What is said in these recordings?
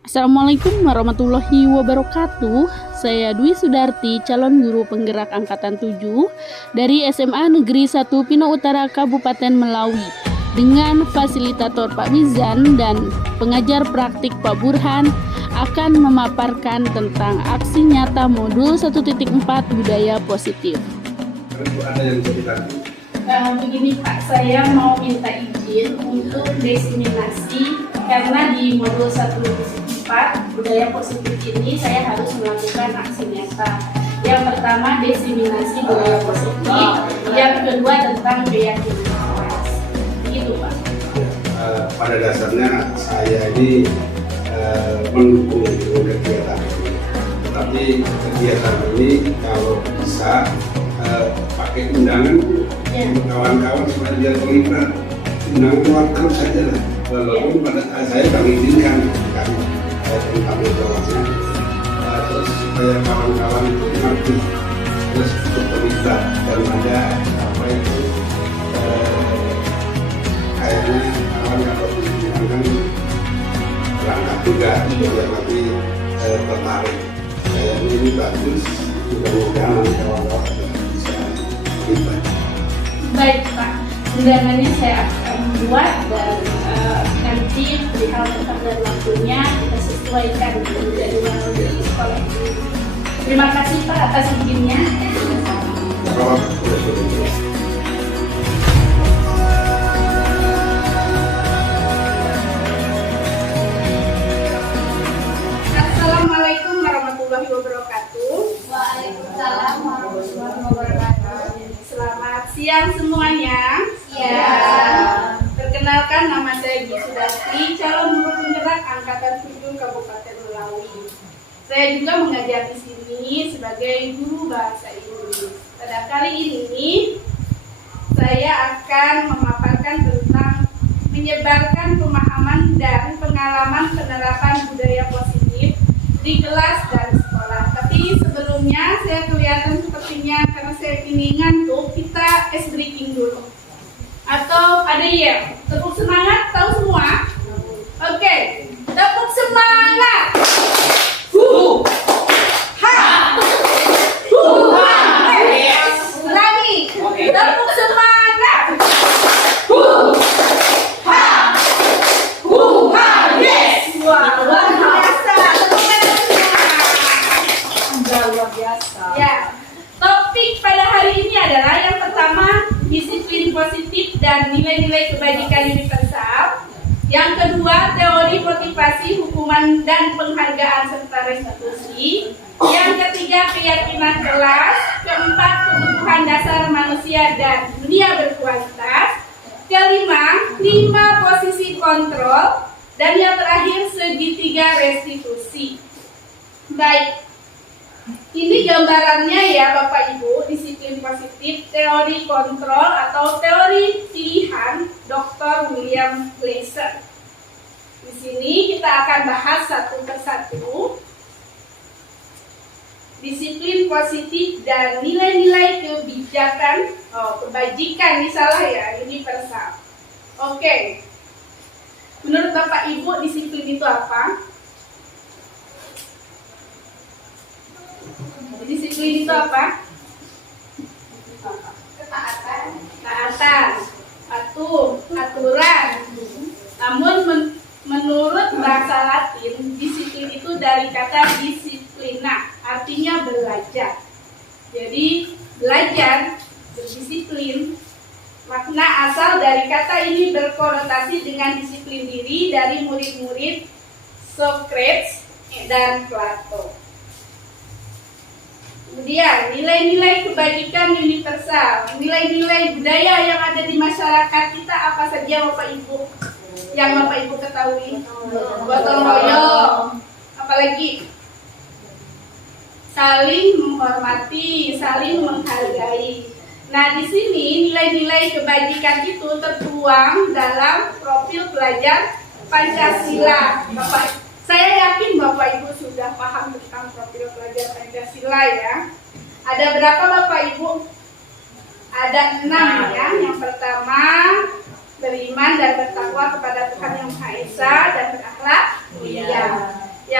Assalamualaikum warahmatullahi wabarakatuh. Saya Dwi Sudarti, calon guru penggerak angkatan 7 dari SMA Negeri 1 Pino Utara Kabupaten Melawi. Dengan fasilitator Pak Mizan dan pengajar praktik Pak Burhan akan memaparkan tentang aksi nyata modul 1.4 budaya positif. Ada yang bisa Begini Pak, saya mau minta izin untuk diseminasi karena di modul 1.4 budaya positif ini saya harus melakukan aksi nyata. Yang pertama diseminasi budaya positif, yang kedua tentang keyakinan kelas. Begitu Pak. Pada dasarnya saya ini mendukung kegiatan ini, tapi kegiatan ini kalau bisa pakai undangan kawan-kawan supaya dia terlibat, undangan keluar grup saja lah, walaupun pada saya kami izinkan kan saya tentang jawabnya, terus supaya kawan-kawan itu mengerti, terus terlibat dan ada apa itu kayaknya kawan kalau diundang berangkat juga, ya tapi tertarik kayaknya ini bagus, mudah-mudahan kawan-kawan bisa terlibat. Baik Pak, undangannya saya akan buat dan nanti perihal tempat dan waktunya kita sesuaikan dengan jadwal di sekolah ini. Terima kasih Pak atas izinnya. Assalamualaikum warahmatullahi wabarakatuh. Waalaikumsalam warahmatullahi wabarakatuh. Selamat siang semuanya. Siang. Perkenalkan, nama saya Dwi Sudarti, calon guru penggerak angkatan 7 Kabupaten Melawi. Saya juga mengajar di sini sebagai guru bahasa Inggris. Pada kali ini saya akan memaparkan tentang menyebarkan pemahaman dan pengalaman penerapan budaya positif di kelas dan sekolah. Tapi sebelumnya saya kelihatan sepertinya karena saya ini ngantuk, kita ice breaking dulu. Atau ada ya, tepuk semangat, tahu semua? Oke, tepuk semangat. Lagi, tepuk semangat. Wah, luar biasa. Luar biasa. Ya, topik pada hari ini adalah yang pertama, disiplin positif dan nilai-nilai kebajikan universal. Yang kedua, teori motivasi, hukuman dan penghargaan serta restitusi. Yang ketiga, keyakinan kelas. Keempat, kebutuhan dasar manusia dan dunia berkualitas. Kelima, 5 posisi kontrol. Dan yang terakhir, segitiga restitusi. Baik, ini gambarannya ya Bapak Ibu, disiplin positif, teori kontrol atau teori pilihan Dr. William Glasser. Di sini kita akan bahas satu persatu. Disiplin positif dan nilai-nilai kebijakan, kebajikan salah ya, universal. Oke. Menurut Bapak Ibu, disiplin itu apa? Disiplin itu apa? Taatan, aturan. Namun menurut bahasa Latin, disiplin itu dari kata disiplina, artinya belajar. Jadi belajar, berdisiplin. Makna asal dari kata ini berkonotasi dengan disiplin diri dari murid-murid Socrates dan Plato. Kemudian nilai-nilai kebajikan universal, nilai-nilai budaya yang ada di masyarakat kita apa saja Bapak Ibu? Yang Bapak Ibu ketahui? Gotong royong, apalagi? Saling menghormati, saling menghargai. Nah, di sini nilai-nilai kebajikan itu tertuang dalam profil pelajar Pancasila. Saya yakin Bapak Ibu sudah paham tentang profil pelajar Pancasila ya. Ada berapa Bapak Ibu? Ada 6 ya. Yang pertama, beriman dan bertakwa kepada Tuhan Yang Maha Esa dan berakhlak mulia.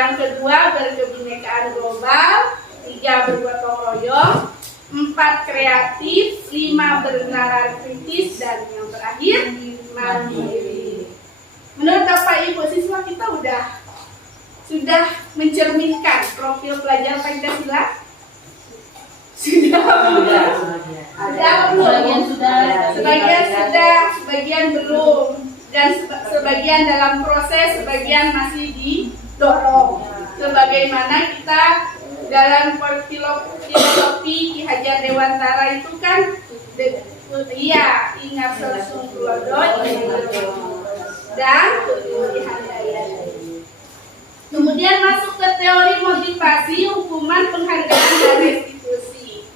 Yang kedua, berkebinekaan global. 3, bergotong royong. 4, kreatif. 5, bernalar kritis. Dan yang terakhir, mandiri. Menurut Bapak Ibu, siswa kita sudah mencerminkan profil pelajar Pancasila? Sudah belum? Sebagian sudah, sebagian belum. Dan sebagian dalam proses, sebagian masih didorong. Sebagaimana kita dalam filosofi Ki Hajar Dewantara itu kan, ingat selsung tulodo, dan dihandaya. Kemudian masuk ke teori motivasi, hukuman, penghargaan, dan restitusi.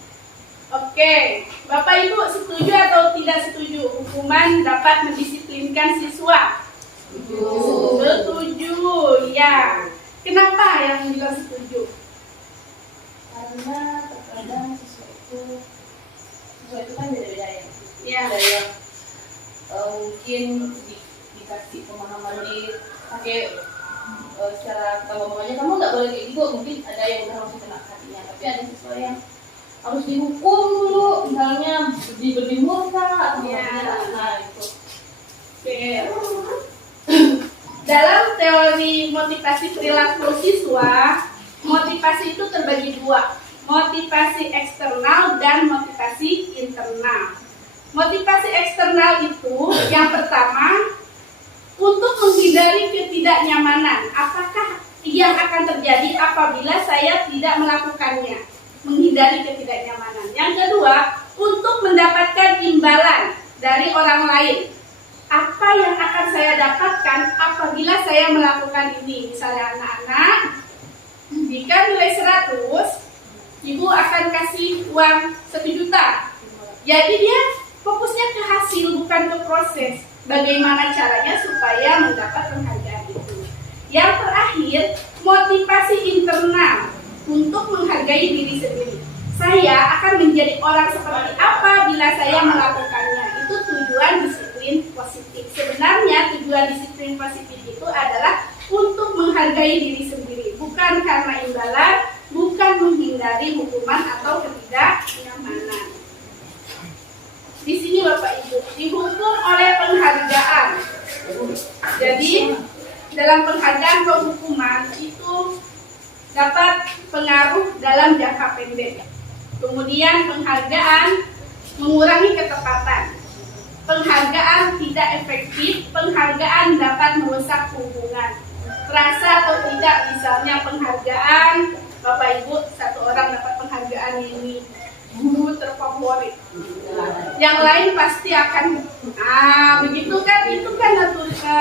Oke, Bapak Ibu setuju atau tidak setuju hukuman dapat mendisiplinkan siswa? Setuju, ya. Kenapa yang bilang setuju? Karena terkadang siswa itu kan beda-beda ya. Ya. Ada yang mungkin dikasih pemahaman pakai secara kita ngomong aja, kamu nggak boleh kayak gitu. Mungkin ada yang udah langsung kena hatinya, tapi ada siswa yang harus dihukum dulu, misalnya diberi murka atau nah itu. Dalam teori motivasi perilaku siswa, motivasi itu terbagi dua, motivasi eksternal dan motivasi internal. Motivasi eksternal itu yang pertama, untuk menghindari ketidaknyamanan. Apakah yang akan terjadi apabila saya tidak melakukannya? Menghindari ketidaknyamanan. Yang kedua, untuk mendapatkan imbalan dari orang lain. Apa yang akan saya dapatkan apabila saya melakukan ini? Misalnya anak-anak, jika nilai 100, ibu akan kasih uang 1 juta. Jadi dia fokusnya ke hasil, bukan ke proses. Bagaimana caranya supaya mendapat penghargaan itu. Yang terakhir, motivasi internal untuk menghargai diri sendiri. Saya akan menjadi orang seperti apa bila saya melakukannya. Itu tujuan disiplin positif. Sebenarnya tujuan disiplin positif itu adalah untuk menghargai diri sendiri, bukan karena imbalan, bukan menghindari hukuman atau ketidaknyamanan. Di sini Bapak Ibu, dihukum oleh penghargaan. Jadi dalam penghargaan atau hukuman itu dapat pengaruh dalam jangka pendek. Kemudian penghargaan mengurangi ketepatan. Penghargaan tidak efektif, penghargaan dapat merusak hubungan. Terasa atau tidak, misalnya penghargaan, Bapak Ibu, 1 orang dapat penghargaan ini, guru terfavorit. Yang lain pasti akan, begitu kan, itu kan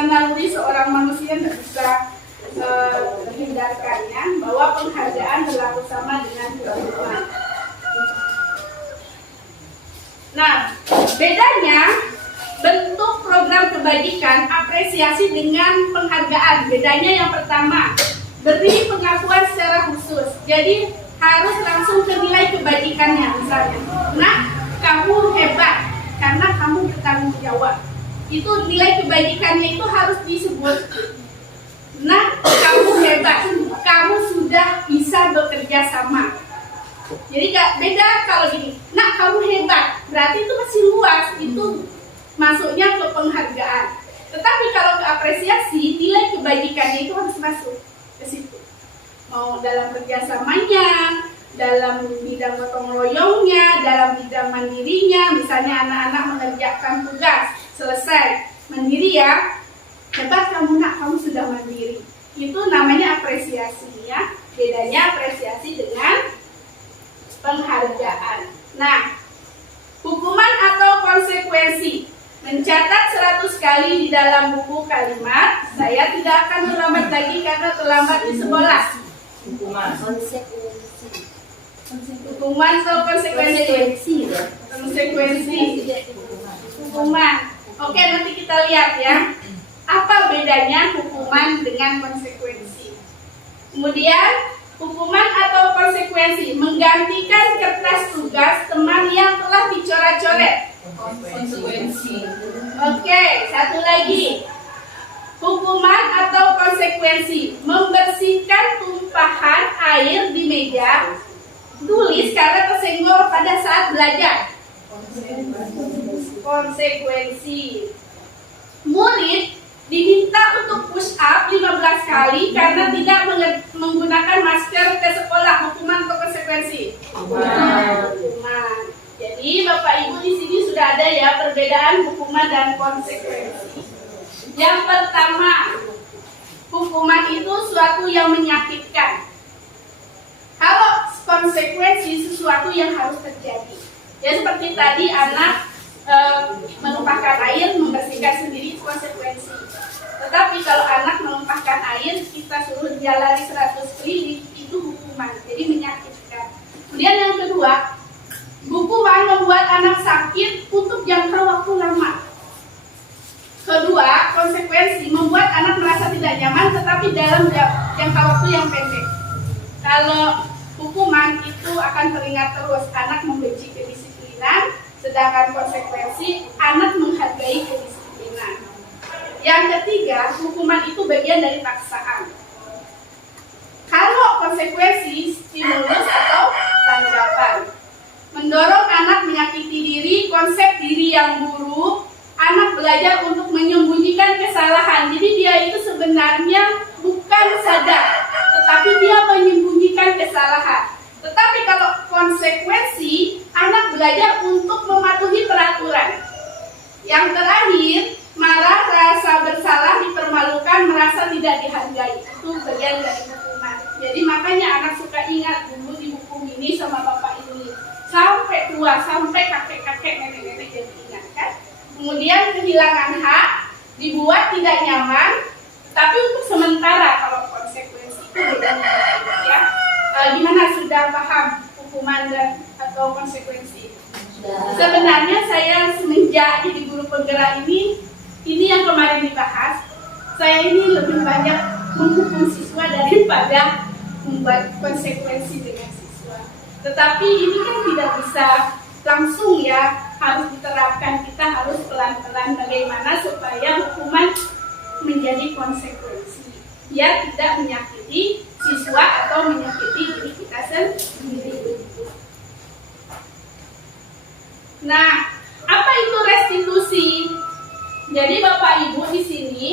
naluri seorang manusia tidak bisa terhindarkannya, bahwa penghargaan berlaku sama dengan hukuman. Nah, bedanya bentuk program kebajikan, apresiasi dengan penghargaan. Bedanya yang pertama, beri pengakuan secara khusus. Jadi harus langsung ke nilai kebajikannya. Misalnya, nah, kamu hebat karena kamu bertanggung jawab. Itu nilai kebajikannya itu harus disebut. Nah, kamu hebat, kamu sudah bisa bekerja sama. Jadi beda kalau gini, nah kamu hebat, berarti itu masih luas, itu masuknya ke penghargaan. Tetapi kalau ke apresiasi, nilai kebajikannya itu harus masuk ke situ. Mau dalam kerjasamanya, dalam bidang gotong royongnya, dalam bidang mandirinya. Misalnya anak-anak mengerjakan tugas, selesai, mandiri ya, hebat kamu nak, kamu sudah mandiri. Itu namanya apresiasi ya. Bedanya apresiasi dengan penghargaan. Nah, hukuman atau konsekuensi. Mencatat 100 kali di dalam buku kalimat, saya tidak akan terlambat lagi karena terlambat di sekolah. Hukuman atau konsekuensi. Hukuman. Oke, nanti kita lihat ya. Apa bedanya hukuman dengan konsekuensi? Kemudian, hukuman atau konsekuensi menggantikan kertas tugas teman yang telah dicoret-coret. Konsekuensi. Oke, satu lagi. Hukuman atau konsekuensi membersihkan air di meja, tulis karena tersenggol pada saat belajar. Konsekuensi. Murid diminta untuk push up 15 kali karena tidak menggunakan masker ke sekolah. Hukuman atau konsekuensi? Hukuman. Jadi Bapak Ibu di sini sudah ada ya perbedaan hukuman dan konsekuensi. Yang pertama, hukuman itu suatu yang menyakitkan. Kalau konsekuensi sesuatu yang harus terjadi. Ya seperti tadi anak menumpahkan air, membersihkan sendiri, itu konsekuensi. Tetapi kalau anak menumpahkan air, kita suruh dia lari 100 keliling, itu hukuman, jadi menyakitkan. Kemudian yang kedua, hukuman membuat anak sakit untuk jangka waktu lama. Kedua, konsekuensi membuat anak merasa tidak nyaman tetapi dalam jangka waktu yang pendek. Kalau hukuman itu akan teringat terus, anak membenci kedisiplinan, sedangkan konsekuensi anak menghargai kedisiplinan. Yang ketiga, hukuman itu bagian dari paksaan. Kalau konsekuensi stimulus atau tanggapan. Mendorong anak menyakiti diri, konsep diri yang buruk, anak belajar untuk menyembunyikan kesalahan. Jadi dia itu sebenarnya bukan sadar, tetapi dia menyembunyikan kesalahan. Tetapi kalau konsekuensi, anak belajar untuk mematuhi peraturan. Yang terakhir, marah, rasa bersalah, dipermalukan, merasa tidak dihargai. Itu bagian dari hukuman. Jadi makanya anak suka ingat dulu dihukum ini sama bapak ini. Sampai tua, sampai kakek-kakek, nenek-nenek jadi ingat kan. Kemudian kehilangan hak, dibuat tidak nyaman, tapi untuk sementara. Kalau konsekuensi itu beda ya. Gimana, sudah paham hukuman dan atau konsekuensi? Sebenarnya saya semenjak jadi guru penggerak ini yang kemarin dibahas, saya ini lebih banyak menghukum siswa daripada membuat konsekuensi dengan siswa. Tetapi ini kan tidak bisa langsung ya, harus diterapkan. Kita harus pelan-pelan bagaimana supaya hukuman menjadi konsekuensi, biar tidak menyakiti siswa atau menyakiti diri kita sendiri. Nah, apa itu restitusi? Jadi Bapak Ibu di sini,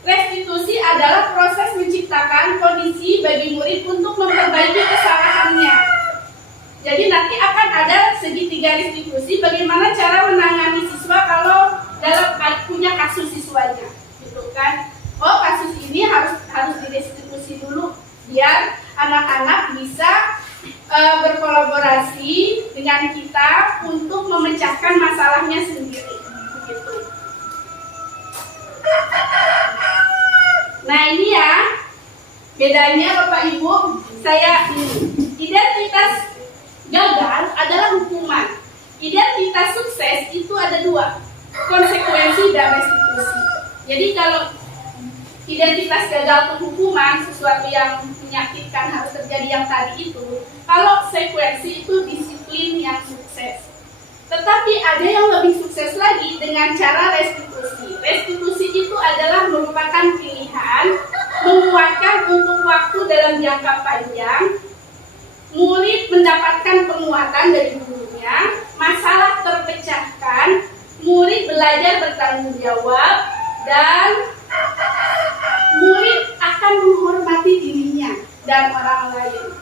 restitusi adalah proses menciptakan kondisi bagi murid untuk memperbaiki kesalahannya. Jadi nanti akan ada segitiga restitusi, bagaimana cara menangani siswa kalau dalam punya kasus siswanya, gitu kan? Oh, kasus ini harus direstitusi dulu biar anak-anak bisa berkolaborasi dengan kita untuk memecahkan masalahnya sendiri, begitu. Nah ini ya bedanya Bapak Ibu, saya identitas gagal adalah hukuman, identitas sukses itu ada dua, konsekuensi dan restitusi. Jadi kalau identitas gagal itu hukuman, sesuatu yang menyakitkan harus terjadi yang tadi itu. Kalau sekuensi itu disiplin yang sukses. Tetapi ada yang lebih sukses lagi dengan cara restitusi. Restitusi itu adalah merupakan pilihan, menguatkan untuk waktu dalam jangka panjang. Murid mendapatkan penguatan dari gurunya, masalah terpecahkan, murid belajar bertanggung jawab, dan murid akan menghormati dirinya dan orang lain.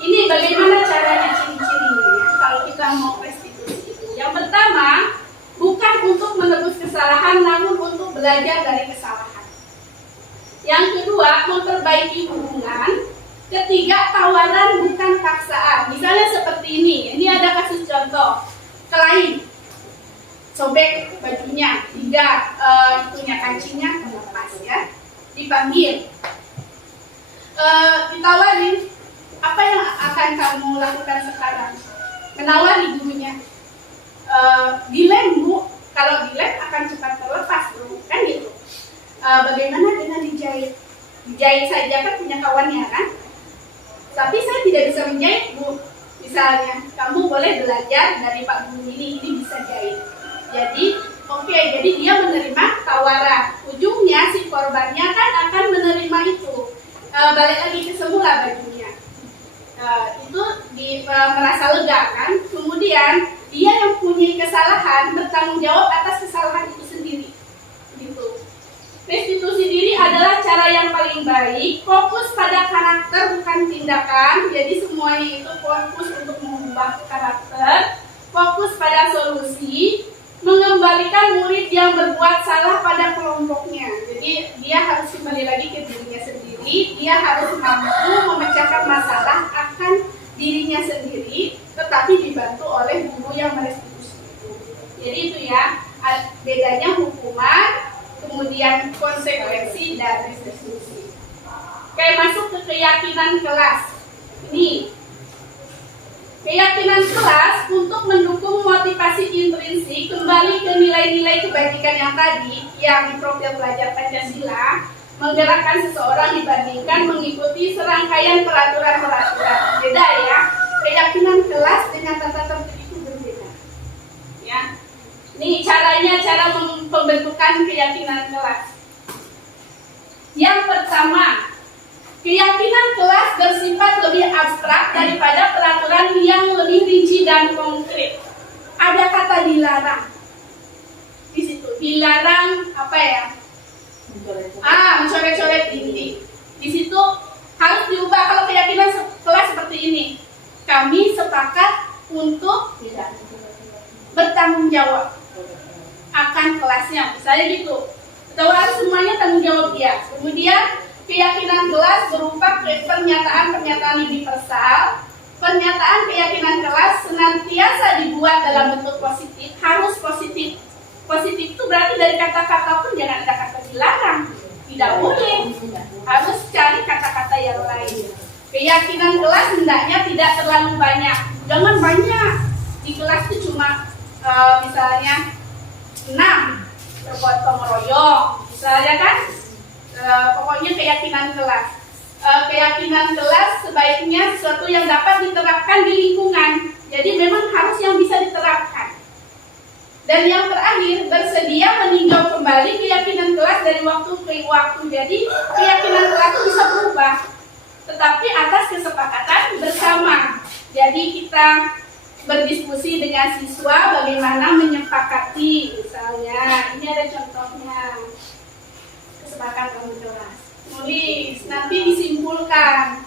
Ini bagaimana caranya, ciri-cirinya ya, kalau kita mau restitusi itu. Yang pertama, bukan untuk menebus kesalahan, namun untuk belajar dari kesalahan. Yang kedua, memperbaiki hubungan. Ketiga, tawaran bukan paksaan. Misalnya seperti ini ada kasus contoh, kelahi, sobek bajunya, tiga kancingnya lepas ya, dipanggil, ditawarin, apa yang akan kamu lakukan sekarang? Menawari gurunya, dilem bu, kalau dilem akan cepat terlepas bu, kan gitu. Bagaimana dengan dijahit? Dijahit saja kan punya kawannya kan? Tapi saya tidak bisa menjahit bu. Misalnya, kamu boleh belajar dari Pak Guru ini bisa jahit. Jadi, jadi dia menerima tawaran. Ujungnya si korbannya kan akan menerima itu. Balik lagi ke semula bajunya. itu merasa lega kan. Kemudian dia yang punya kesalahan bertanggung jawab atas kesalahan itu sendiri. Gitu. Restitusi diri adalah cara yang paling baik, fokus pada karakter bukan tindakan. Jadi semuanya itu fokus untuk mengubah karakter, fokus pada solusi, mengembalikan murid yang berbuat salah pada kelompoknya. Jadi dia harus kembali lagi ke dirinya sendiri, dia harus mampu memecahkan masalah akan dirinya sendiri, tetapi dibantu oleh guru yang merestitusi itu. Jadi itu ya, bedanya hukuman, kemudian konsekuensi dan restitusi. Kayak masuk ke keyakinan kelas. Ini keyakinan kelas untuk mendukung motivasi intrinsik kembali ke nilai-nilai kebajikan yang tadi, yang di profil pelajar Pancasila, menggerakkan seseorang dibandingkan mengikuti serangkaian peraturan-peraturan. Beda ya, keyakinan kelas dengan tata tertib itu berbeda. Ya. Ini caranya, cara pembentukan keyakinan kelas. Yang pertama, keyakinan kelas bersifat lebih abstrak daripada peraturan yang lebih rinci dan konkret. Ada kata dilarang. Di situ dilarang apa ya? Mencoret-coret inti. Di situ harus diubah. Kalau keyakinan kelas seperti ini, kami sepakat untuk bertanggung jawab akan kelasnya, misalnya gitu. Atau harus semuanya tanggung jawab dia. Kemudian keyakinan kelas berupa pernyataan-pernyataan universal. Pernyataan keyakinan kelas senantiasa dibuat dalam bentuk positif, harus positif. Positif itu berarti dari kata-kata pun jangan ada kata dilarang, tidak boleh. Harus cari kata-kata yang lain. Keyakinan kelas hendaknya tidak terlalu banyak. Jangan banyak. Di kelas itu cuma misalnya 6 bergotong royong, misalnya kan. Pokoknya keyakinan kelas. Keyakinan kelas sebaiknya sesuatu yang dapat diterapkan di lingkungan. Jadi memang harus yang bisa diterapkan. Dan yang terakhir, bersedia meninjau kembali keyakinan kelas dari waktu ke waktu. Jadi keyakinan kelas itu bisa berubah, tetapi atas kesepakatan bersama. Jadi kita berdiskusi dengan siswa bagaimana menyepakati. Misalnya, ini ada contohnya. Kesepakatan kelas. Nulis, nanti disimpulkan.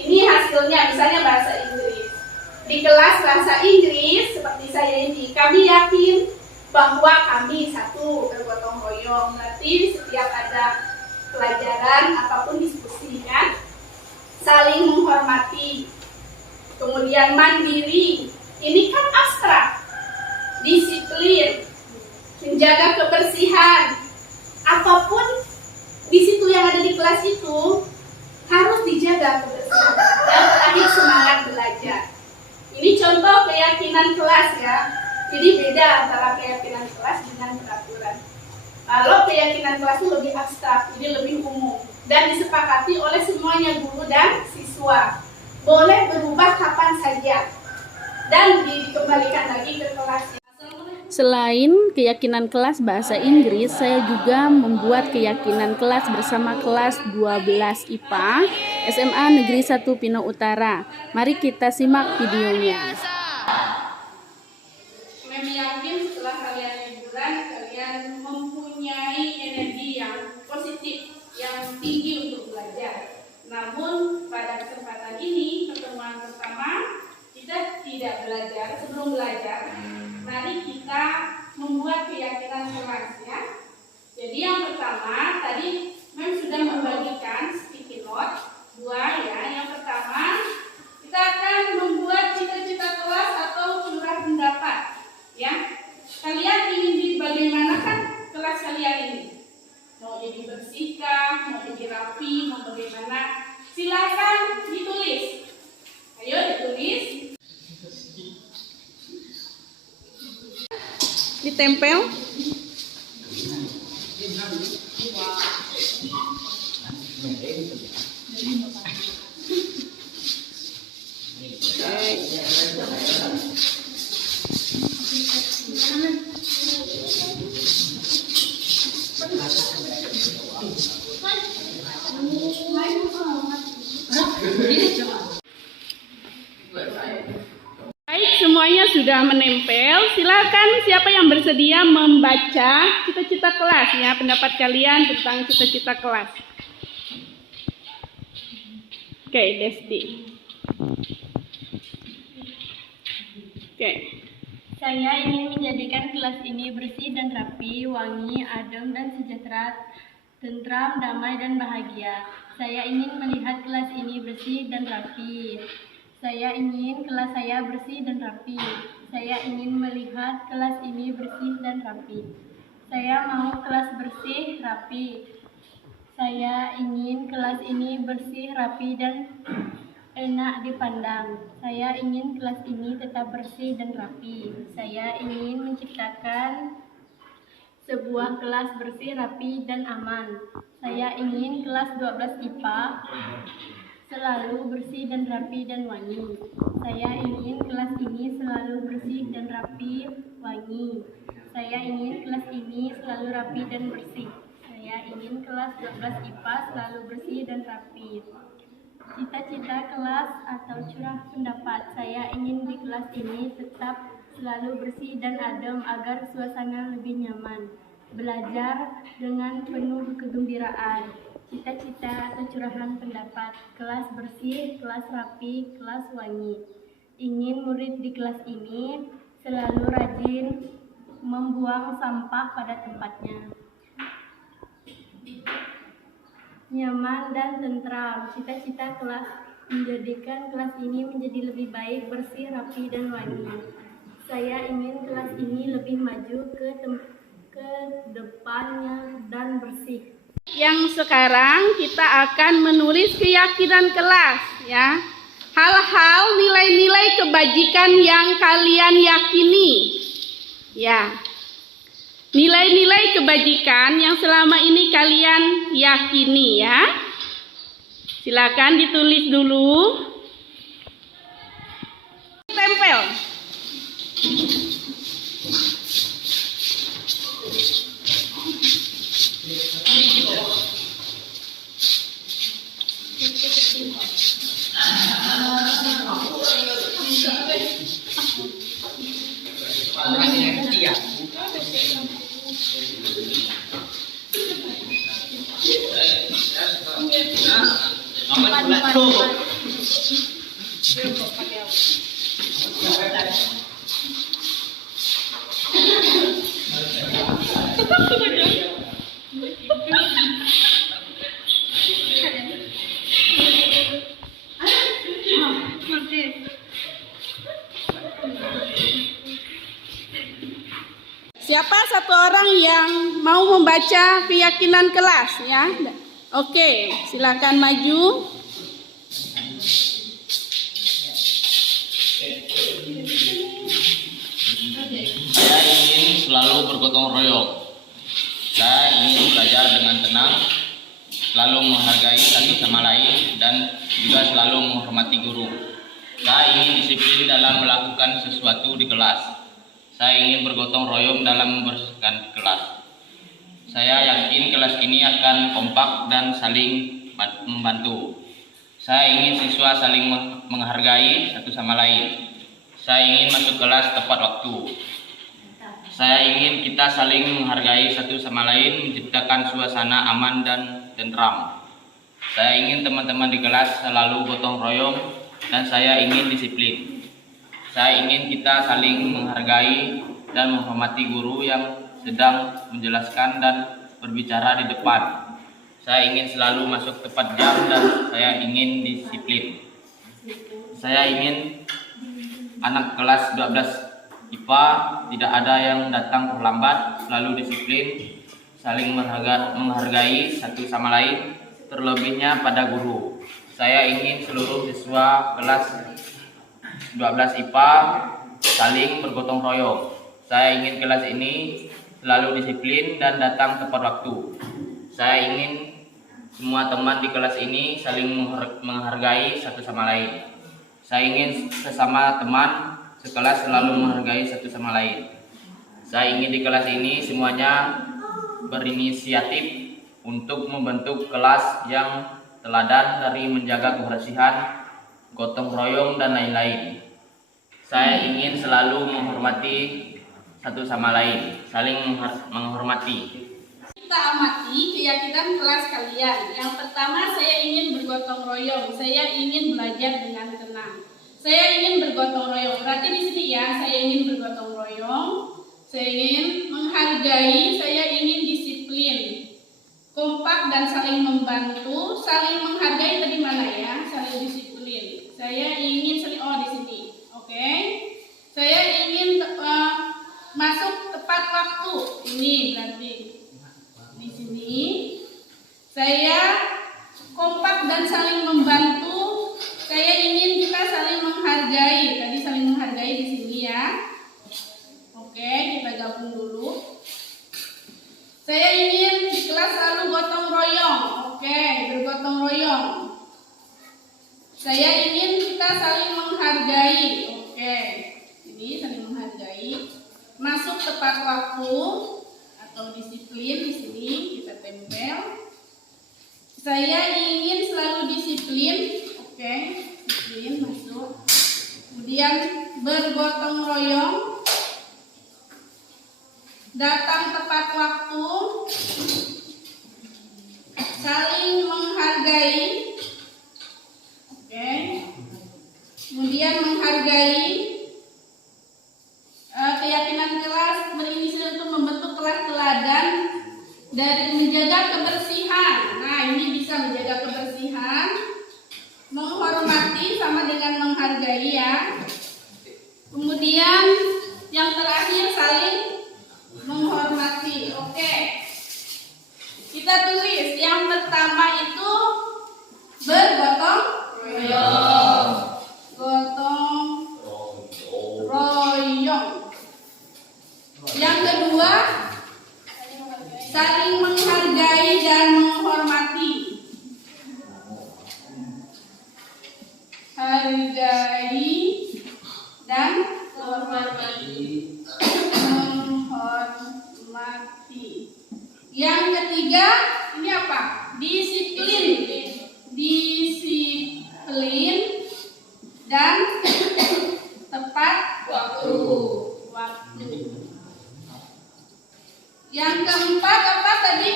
Ini hasilnya, misalnya bahasa Inggris. Di kelas bahasa Inggris, seperti saya ini, kami yakin bahwa kami satu bergotong royong. Berarti setiap ada pelajaran, apapun diskusinya, saling menghormati. Kemudian mandiri, ini kan abstrak. Disiplin, menjaga kebersihan. Apapun di situ yang ada di kelas itu harus dijaga kebersihan. Dan terakhir semangat belajar. Ini contoh keyakinan kelas ya. Jadi beda antara keyakinan kelas dengan peraturan. Kalau keyakinan kelas itu lebih abstrak, jadi lebih umum dan disepakati oleh semuanya, guru dan siswa. Boleh berubah kapan saja dan dikembalikan lagi ke kelasnya. Selain keyakinan kelas bahasa Inggris, saya juga membuat keyakinan kelas bersama kelas 12 IPA SMA Negeri 1 Pino Utara. Mari kita simak videonya. Kami yakin setelah kalian liburan, kalian mempunyai energi yang positif, yang tinggi untuk belajar. Namun pada kesempatan ini, pertemuan pertama, kita tidak belajar. Sebelum belajar, mari kita membuat keyakinan kelas ya. Jadi yang pertama, tadi Mem sudah membagikan sticky note 2 ya. Yang pertama, kita akan membuat cita-cita kelas atau curah pendapat ya. Kalian ingin bagaimana kan kelas kalian ini? Mau jadi bersihkah, mau jadi rapi, mau bagaimana? Silakan ditulis. Ayo ditulis. Ditempel. sudah menempel. Silakan siapa yang bersedia membaca cita-cita kelas ya, pendapat kalian tentang cita-cita kelas. Oke, Desti. Oke. Saya ingin menjadikan kelas ini bersih dan rapi, wangi, adem dan sejahtera, tentram, damai dan bahagia. Saya ingin melihat kelas ini bersih dan rapi. Saya ingin kelas saya bersih dan rapi. Saya ingin melihat kelas ini bersih dan rapi. Saya mau kelas bersih, rapi. Saya ingin kelas ini bersih, rapi dan enak dipandang. Saya ingin kelas ini tetap bersih dan rapi. Saya ingin menciptakan sebuah kelas bersih, rapi, dan aman. Saya ingin kelas 12 IPA selalu bersih dan rapi dan wangi. Saya ingin kelas ini selalu bersih dan rapi, wangi. Saya ingin kelas ini selalu rapi dan bersih. Saya ingin kelas 12 IPA selalu bersih dan rapi. Cita-cita kelas atau curah pendapat, saya ingin di kelas ini tetap selalu bersih dan adem agar suasana lebih nyaman. Belajar dengan penuh kegembiraan. Cita-cita atau curahan pendapat, kelas bersih, kelas rapi, kelas wangi. Ingin murid di kelas ini selalu rajin membuang sampah pada tempatnya. Nyaman dan tentram. Cita-cita kelas menjadikan kelas ini menjadi lebih baik, bersih, rapi, dan wangi. Saya ingin kelas ini lebih maju ke depannya dan bersih. Yang sekarang kita akan menulis keyakinan kelas ya. Hal-hal nilai-nilai kebajikan yang kalian yakini. Ya. Nilai-nilai kebajikan yang selama ini kalian yakini ya. Silakan ditulis dulu. Tempel. Siapa satu orang yang mau membaca keyakinan kelas ya? Oke, silakan maju. Saya ingin selalu bergotong royong. Saya ingin belajar dengan tenang, selalu menghargai satu sama lain, dan juga selalu menghormati guru. Saya ingin disiplin dalam melakukan sesuatu di kelas. Saya ingin bergotong royong dalam membersihkan kelas. Saya yakin kelas ini akan kompak dan saling membantu. Saya ingin siswa saling menghargai satu sama lain. Saya ingin masuk kelas tepat waktu. Saya ingin kita saling menghargai satu sama lain, menciptakan suasana aman dan tentram. Saya ingin teman-teman di kelas selalu gotong royong, dan saya ingin disiplin. Saya ingin kita saling menghargai dan menghormati guru yang sedang menjelaskan dan berbicara di depan. Saya ingin selalu masuk tepat jam dan saya ingin disiplin. Saya ingin anak kelas 12 IPA tidak ada yang datang terlambat, selalu disiplin, saling menghargai satu sama lain, terlebihnya pada guru. Saya ingin seluruh siswa kelas 12 IPA saling bergotong royong. Saya ingin kelas ini selalu disiplin dan datang tepat waktu. Saya ingin semua teman di kelas ini saling menghargai satu sama lain. Saya ingin sesama teman sekelas selalu menghargai satu sama lain. Saya ingin di kelas ini semuanya berinisiatif untuk membentuk kelas yang teladan dari menjaga kebersihan, gotong royong, dan lain-lain. Saya ingin selalu menghormati satu sama lain, saling menghormati. Kita amati keyakinan kelas kalian. Yang pertama, saya ingin bergotong royong. Saya ingin belajar dengan tenang. Saya ingin bergotong royong. Berarti di sini ya, saya ingin bergotong royong. Saya ingin menghargai. Saya ingin disiplin, kompak dan saling membantu. Saling menghargai tadi mana ya? Saling disiplin. Saya ingin saling di sini. Oke. Saya ingin masuk tepat waktu. Ini berarti di sini. Saya kompak dan saling membantu. Saya ingin kita saling menghargai. Tadi saling menghargai di sini ya. Oke, kita gabung dulu. Saya ingin di kelas selalu gotong royong. Oke, bergotong royong. Saya ingin kita saling menghargai. Oke, ini saling menghargai. Masuk tepat waktu atau disiplin di sini kita tempel. Saya ingin selalu disiplin. Oke, disiplin masuk. Kemudian bergotong royong. Datang tepat waktu. Saling menghargai. Oke. Kemudian menghargai. Keyakinan kelas berinisi untuk membentuk kelas teladan dari menjaga kebersihan. Nah, ini bisa menjaga kebersihan, menghormati sama dengan menghargai ya. Kemudian yang terakhir saling menghormati. Oke. Kita tulis yang pertama itu bergotong royong. Gotong royong. Yang kedua, saling menghargai dan menghormati. Hargai dan menghormati. Yang ketiga, ini apa? Disiplin. Disiplin dan tepat waktu. Yang keempat apa tadi?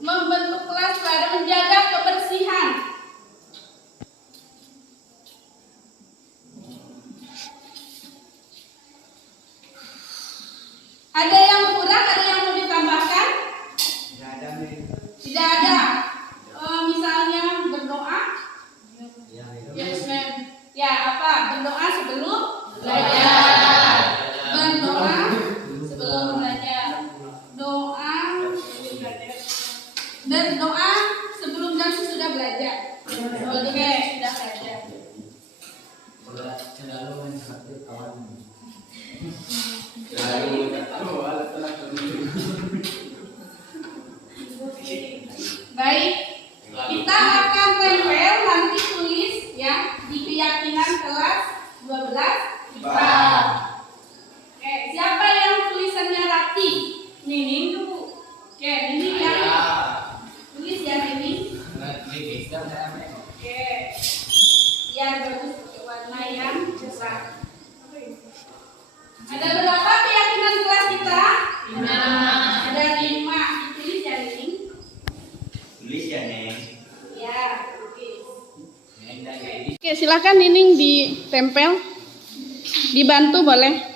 Membentuk kelas pada menjaga kebersihan. Ada yang kurang, ada yang mau ditambahkan? Tidak ada. Misalnya berdoa? Yes, ma'am. Ya, apa? Berdoa sebelum belajar. Berdoa sebelum belajar. Doa berdoa sebelum dan sesudah belajar. Oke, sudah belajar. Baik, kita akan tempel nanti tulis ya di keyakinan kelas 12 IPA. Oke, siapa yang tulisannya rapi? Nining dulu. Oke, Nining yang tulis ya Nining. Oke, biar bagus pakai warna yang cerah. Ada berapa keyakinan kelas kita? 5. Ada 5. Ditulis ya Nining. Tulis ya, Neng. Ya, tulis. Oke, silakan Nining ditempel. Dibantu boleh.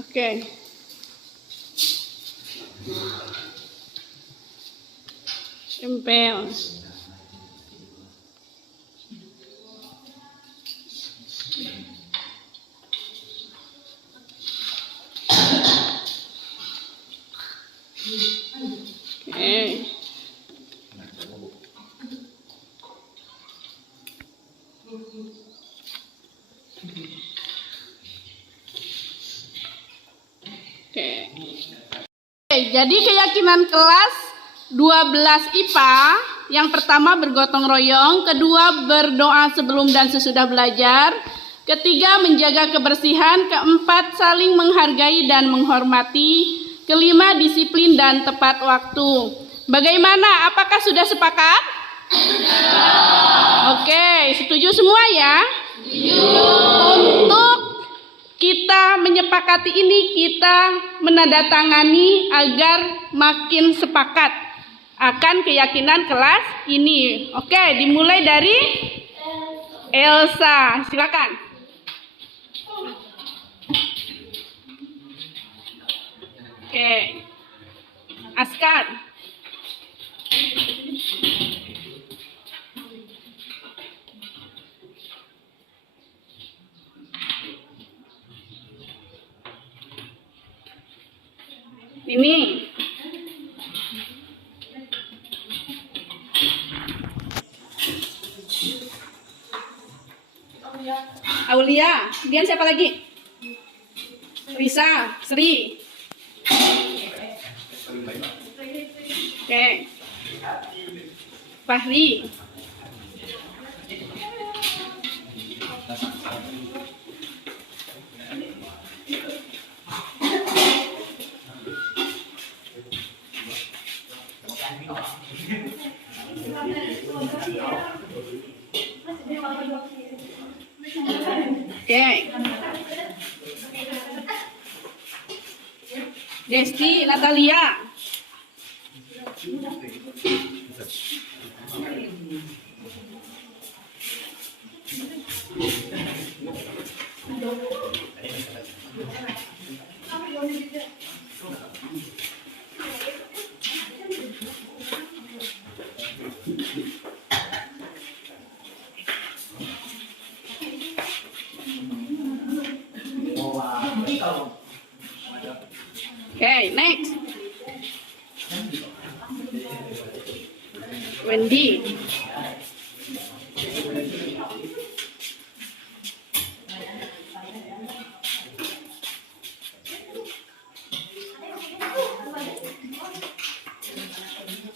Oke. Tempel. Oke. Jadi keyakinan kelas 12 IPA yang pertama bergotong royong, kedua berdoa sebelum dan sesudah belajar, ketiga menjaga kebersihan, keempat saling menghargai dan menghormati, kelima disiplin dan tepat waktu. Bagaimana? Apakah sudah sepakat? Sudah. Oke, setuju semua ya? Untuk kita menyepakati ini, kita menandatangani agar makin sepakat akan keyakinan kelas ini. Oke, dimulai dari Elsa, silakan. Oke, Askar. Ini. Aulia, kemudian siapa lagi? Risa, Sri. Oke. Fahri. Oke. Desti, Natalia. Okay, next. Wendy.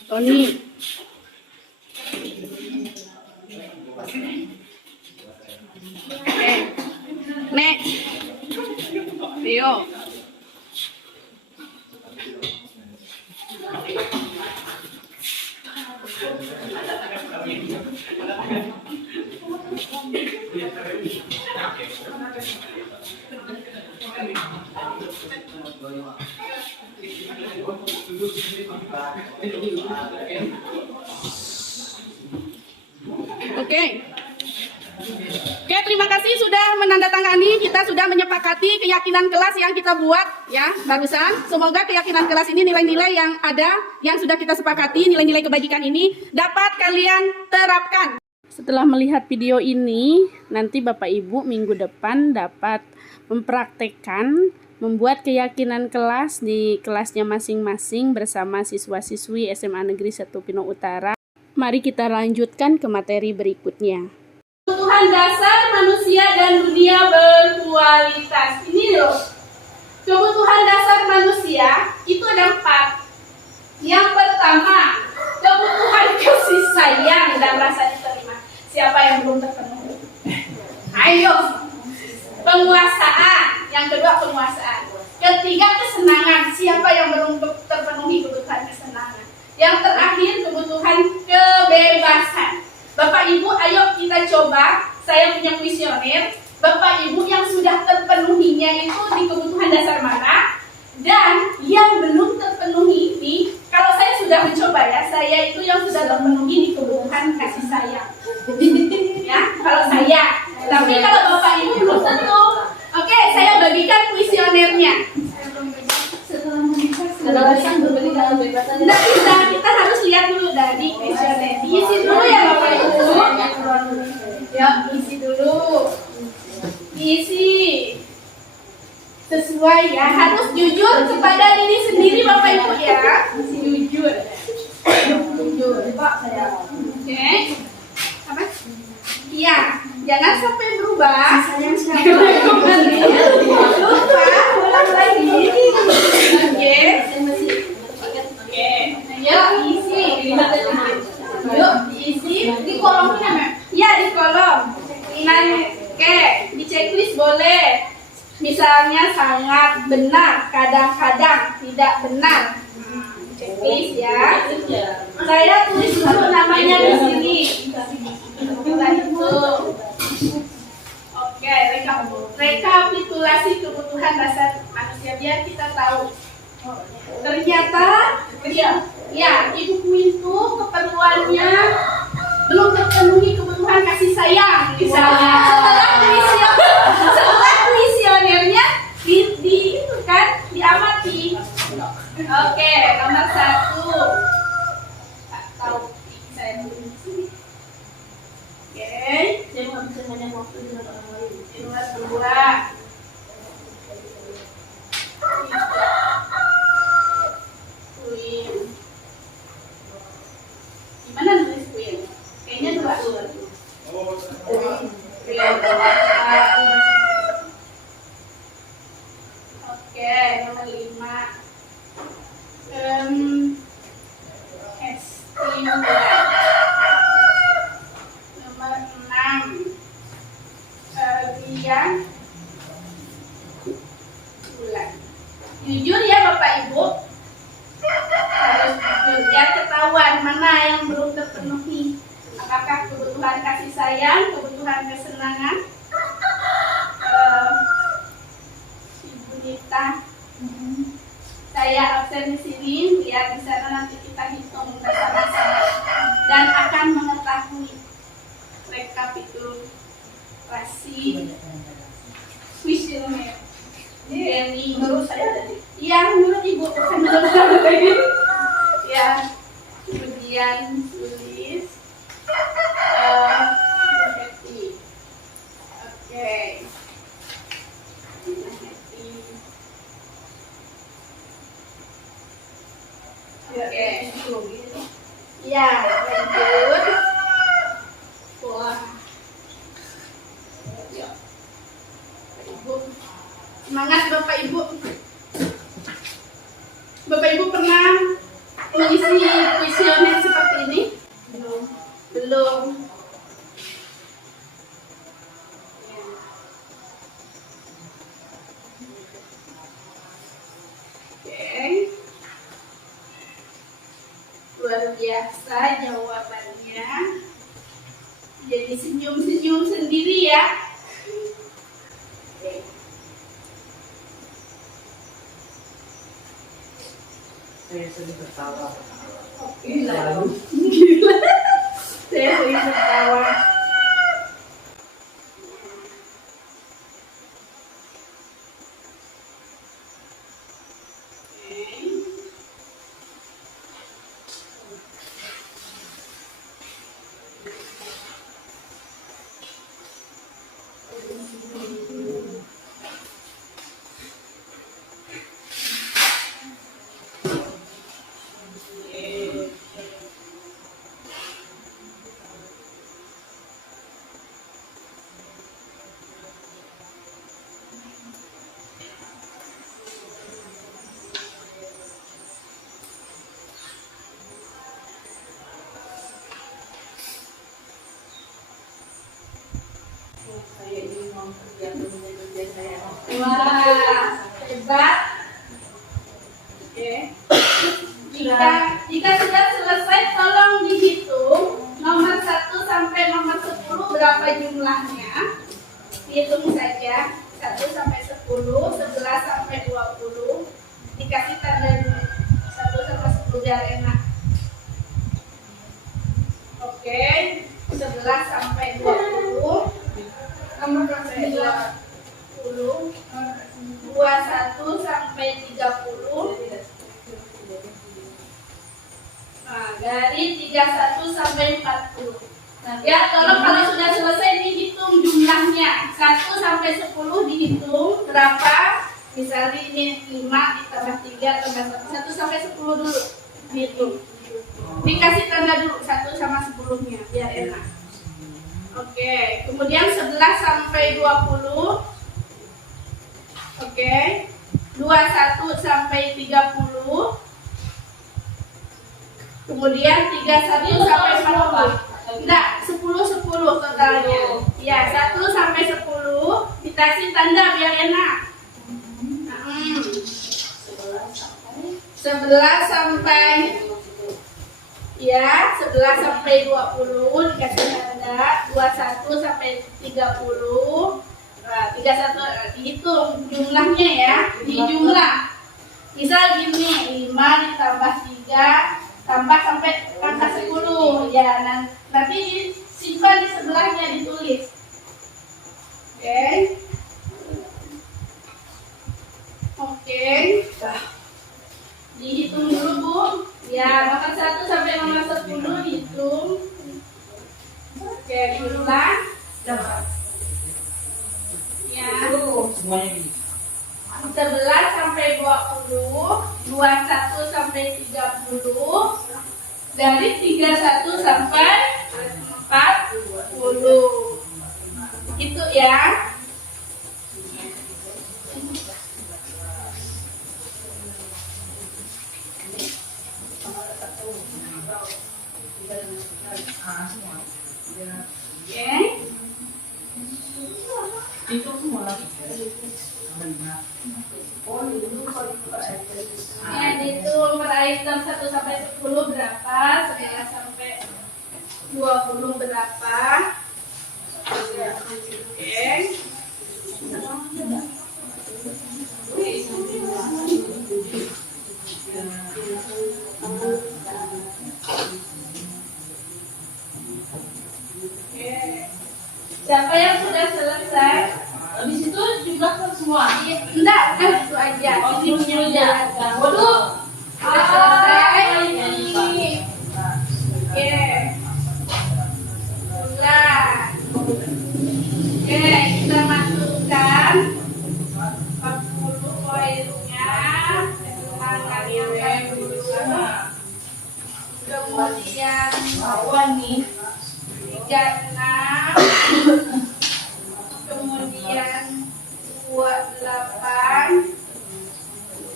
Tony. Okay. Next. Leo. Oke, terima kasih sudah menandatangani. Kita sudah menyepakati keyakinan kelas yang kita buat ya barusan. Semoga keyakinan kelas ini, nilai-nilai yang ada, yang sudah kita sepakati, nilai-nilai kebajikan ini dapat kalian terapkan. Setelah melihat video ini, nanti Bapak Ibu minggu depan dapat mempraktekkan membuat keyakinan kelas di kelasnya masing-masing bersama siswa-siswi SMA Negeri 1 Pino Utara. Mari kita lanjutkan ke materi berikutnya. Kebutuhan dasar manusia dan dunia berkualitas. Ini loh, kebutuhan dasar manusia itu ada 4. Yang pertama, kebutuhan kasih sayang dan rasa diterima. Siapa yang belum terpenuhi? Ayo. Penguasaan. Yang kedua, penguasaan. Ketiga, kesenangan. Siapa yang belum terpenuhi kebutuhan kesenangan? Yang terakhir, kebutuhan kebebasan. Bapak Ibu, ayo kita coba. Saya punya kuesioner. Bapak Ibu yang sudah terpenuhinya itu di kebutuhan dasar mana? Dan yang belum terpenuhi ini, kalau saya sudah mencoba ya, saya itu yang sudah terpenuhi di kebutuhan kasih sayang. Ya, kalau saya. Tapi kalau Bapak Ibu belum tentu. Oke, saya bagikan kuesionernya. Tidak bisa, kita harus lihat dulu dari kuesioner. Diisi dulu ya Bapak Ibu. Ya, isi dulu. Diisi sesuai ya, harus jujur kepada diri sendiri Bapak Ibu ya. Jujur. Jujur, Pak saya. Oke. Apa? Iya, jangan sampai berubah. Lupa, ulang lagi. Oke. Oke. Ayo isi. Yuk diisi di kolom mana? Ya di kolom. Oke, di checklist boleh. Misalnya sangat benar, kadang-kadang tidak benar. Checklist ya. Saya tulis dulu namanya di sini. Ya, di buku itu keperluannya belum terpenuhi kebutuhan kasih sayang misalnya. Setelah kuesionernya di itu kan diamati. Oke, nomor 1. Tahu saya tulis di sini. Oke, Saya nggak bisa banyak waktu dengan orang lain. nomor 2. Queen. Gimana nulis Queen? Kayaknya 2. Oke, nomor 5. Estimulan. Nomor 6. Biang bulan. Jujur ya Bapak Ibu, harus jujur biar ketahuan mana yang belum terpenuhi. Apakah kebutuhan kasih sayang, kebutuhan kesenangan. Ibu Nita, saya absen di sini, biar di sana nanti kita hitung bersama-sama dan akan mengetahui rekapitulasi kuesioner. Ini menurut saya tadi. Iya, menurut Ibu, bukan menurut saya tadi. Ya, kemudian tulis happy. Oke. Oke. Ya, lanjut. Wah. Ya. Ibu. Semangat Bapak Ibu. Bapak Ibu pernah mengisi kuesioner seperti ini? Belum. Oke. Luar biasa jawabannya. Jadi senyum-senyum sendiri ya. Oke. Saya sering tertawa. Gila. Gila. Saya sering tertawa. Saya ingin mempersiapkan kerja saya. Wah, hebat. Oke. Jika sudah selesai, tolong dihitung nomor 1 sampai nomor 10 berapa jumlahnya. Hitung saja 1 sampai 10, 11 sampai 20. Dikasih tanda dulu 1 sampai 10 biar enak. Oke, 11 sampai 20. Nomor 20, 21 sampai 30. Nah, dari 31 sampai 40. Nah, ya, tolong kalau sudah selesai dihitung jumlahnya. 1 sampai 10 dihitung berapa? Misalnya ini 5 ditambah 3 tambah 1 sampai 10 dulu dihitung. Dikasih tanda dulu 1 sama 10-nya biar enak. Oke, kemudian 11 sampai 20. Oke. 21 sampai 30. Kemudian 31 sampai 40. Enggak, 10 totalnya. Ya, 1 sampai 10 dikasih tanda biar enak. 11 sampai ya, 11 sampai 20 dikasih tanda, 21 sampai 30. Nah, 31 dihitung jumlahnya ya, di jumlah. Misal gini, 5 ditambah 3 tambah sampai angka 10 ya. Nanti simpan di sebelahnya, ditulis. Oke. Dihitung dulu Bu. Ya, nomor 1 sampai nomor 10 dihitung. Oke, diulang. Ya. Semuanya gini. 11 sampai 20, 21 sampai 30, dari 31 sampai 40. Itu ya. Oke. Itu semua lagi. Ya, itu per item 1 sampai 10 berapa, 11 sampai 20 berapa. Oke. Siapa yang sudah selesai? Habis itu jumlahkan semua. Enggak, itu aja. Ini punya. Waduh. Sudah selesai. Oke. Ulang. Oke, kita masukkan 40 poinnya. Keseluruhan yang dulu. Kemudian Awan nih. 36, kemudian 28,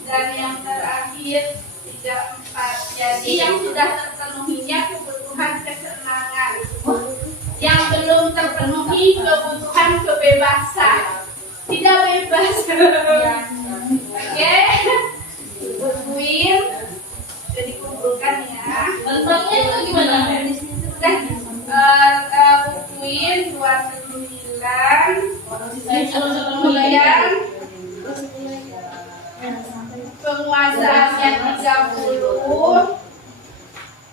dan yang terakhir 34. Jadi yang sudah terpenuhinya kebutuhan kesenangan, yang belum terpenuhi kebutuhan kebebasan. Tidak bebas. Oke, bukuin, jadi dikumpulkan ya. Tentangnya itu gimana? Bukuin 29, kemudian penguasaannya 30,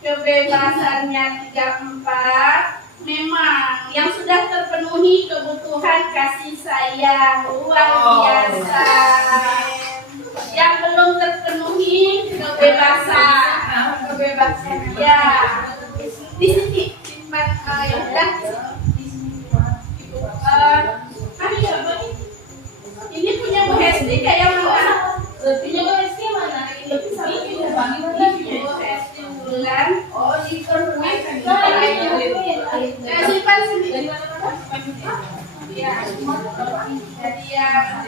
kebebasannya 34. Memang yang sudah terpenuhi kebutuhan kasih sayang, luar biasa. Yang belum terpenuhi kebebasan ya. Di sini simpan yang udah di sini. Ini punya Bu Hesti kayak mana? Punya Bu Hesti mana? Ini Bu Hesti bulan. Oh, di permen. Simpan sini. Ya. Jadi yang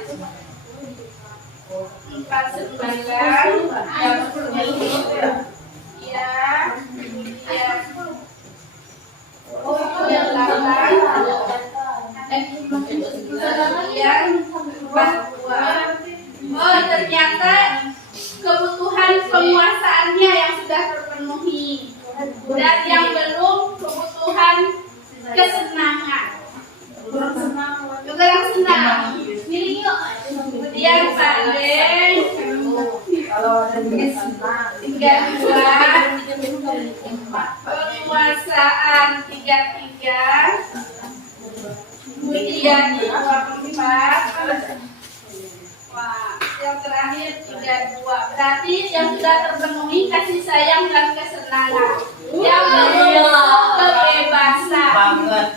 49 ya. Kemudian 42. Oh, ternyata kebutuhan penguasaannya yang sudah terpenuhi, dan yang belum kebutuhan kesenangan. Kurang senang. Kemudian Pandeng 32, penguasaan 33, kemudian 24. Wah, yang terakhir 32. Berarti yang sudah terpenuhi kasih sayang dan kesenangan. Yang belum kebebasan.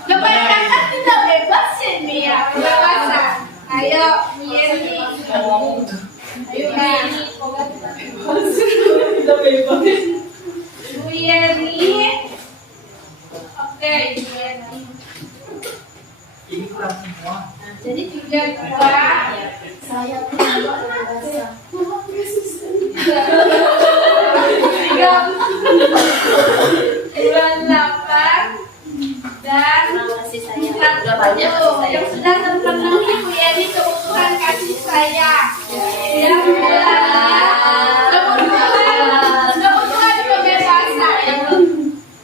Kebanyakan tidak bebas ya Mia, kebebasan. Ayo Yeni. Ayo Yeni. Bu Yeni. Oke, Yeni. Ini kurang semua. Jadi 32. Saya Bulan 8 dan Udah banyak kasih sayang. yang sudah terpenuhi Bu Yeni kebutuhan kasih sayang. Yang kebutuhan kebebasan.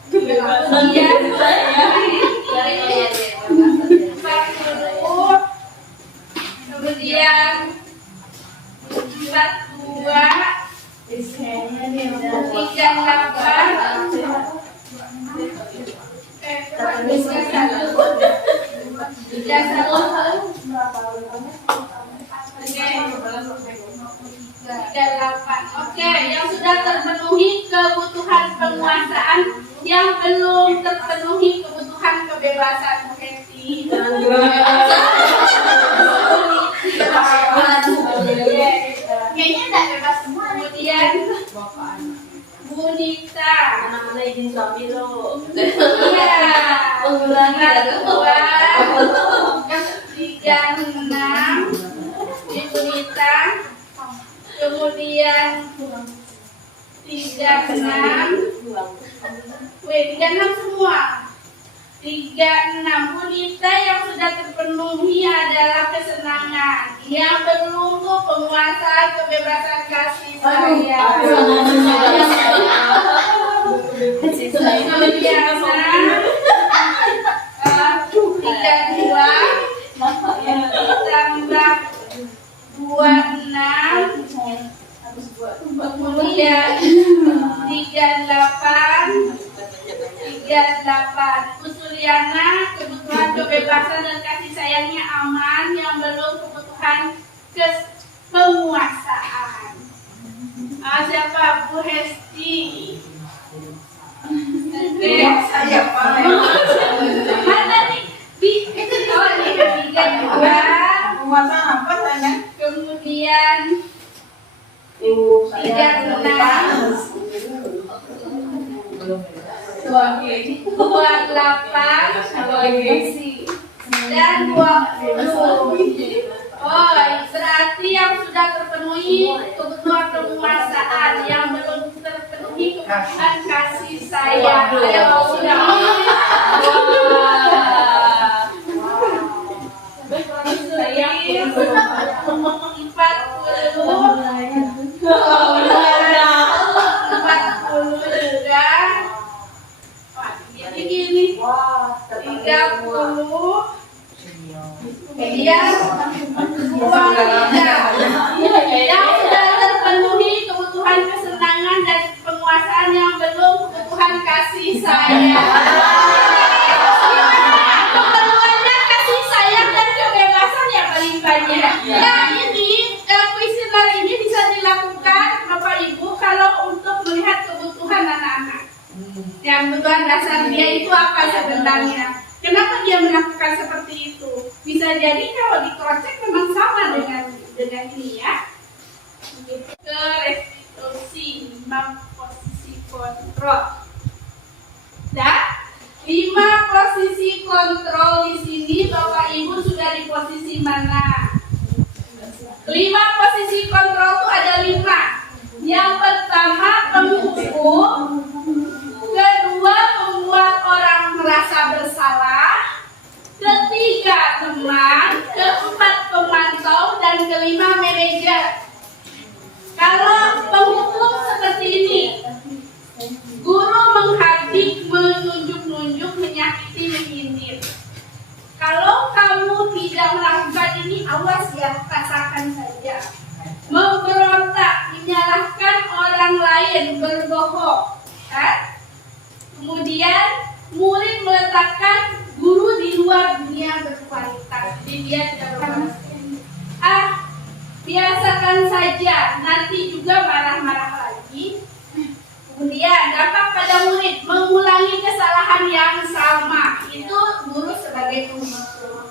Kemudian 40, kemudian 42, 33, Oke, yang sudah terpenuhi kebutuhan penguasaan, yang belum terpenuhi kebutuhan kebebasan. Kayaknya enggak bebas semua. Kemudian Bu Nita. Mana izin suami lo? Iya. Ulangi Kedua, 36 Ibu Nita. Kemudian 36. Wait, 36 semua. 36 Bu Nita yang sudah terpenuhi adalah kesenangan. Yang belum tuh penguasaan kebebasan kasih sayang. Kemudian 32 ditambah 26, kemudian 38 Bu Suryana, kebutuhan kebebasan dan kasih sayangnya aman, yang belum kebutuhan penguasaan. Siapa? Bu Hesti. Saya mana nih? Itu nih ketiga juga. Penguasaan apa tanya? Kemudian 36 28 dan 20. Oh, berarti yang sudah terpenuhi kebutuhan penguasaan, yang belum terpenuhi kebutuhan kasih sayang. Ayo sudah. Sayang 40 gini 30 kemudian 2 yang sudah terpenuhi kebutuhan kesenangan dan penguasaan, yang belum kebutuhan kasih sayang. Keperluannya kasih sayang dan kebebasan ya paling banyak. Nah ini kuesioner ini bisa dilakukan Bapak Ibu kalau untuk melihat kebutuhan anak-anak. Yang kebutuhan dasar dia itu apa sebenarnya? Kenapa dia melakukan seperti itu? Bisa jadi kalau dikocek memang sama dengan ini ya. Ke restitusi 5 posisi kontrol. Nah, 5 posisi kontrol di sini Bapak Ibu sudah di posisi mana? 5 posisi kontrol itu ada 5. Yang pertama penghukum. Kedua, membuat orang merasa bersalah. Ketiga, teman. Keempat, pemantau. Dan kelima, manajer. Kalau penghukum seperti ini, guru menghardik, menunjuk-nunjuk, menyakiti, menyindir. Kalau kamu tidak melakukan ini, awas ya, rasakan saja. Memberontak, menyalahkan orang lain, berbohong. Kemudian murid meletakkan guru di luar dunia berkualitas. Jadi dia tidak berkualitas. Biasakan saja, nanti juga marah-marah lagi. Kemudian dampak pada murid, mengulangi kesalahan yang sama. Itu guru sebagai penghukum.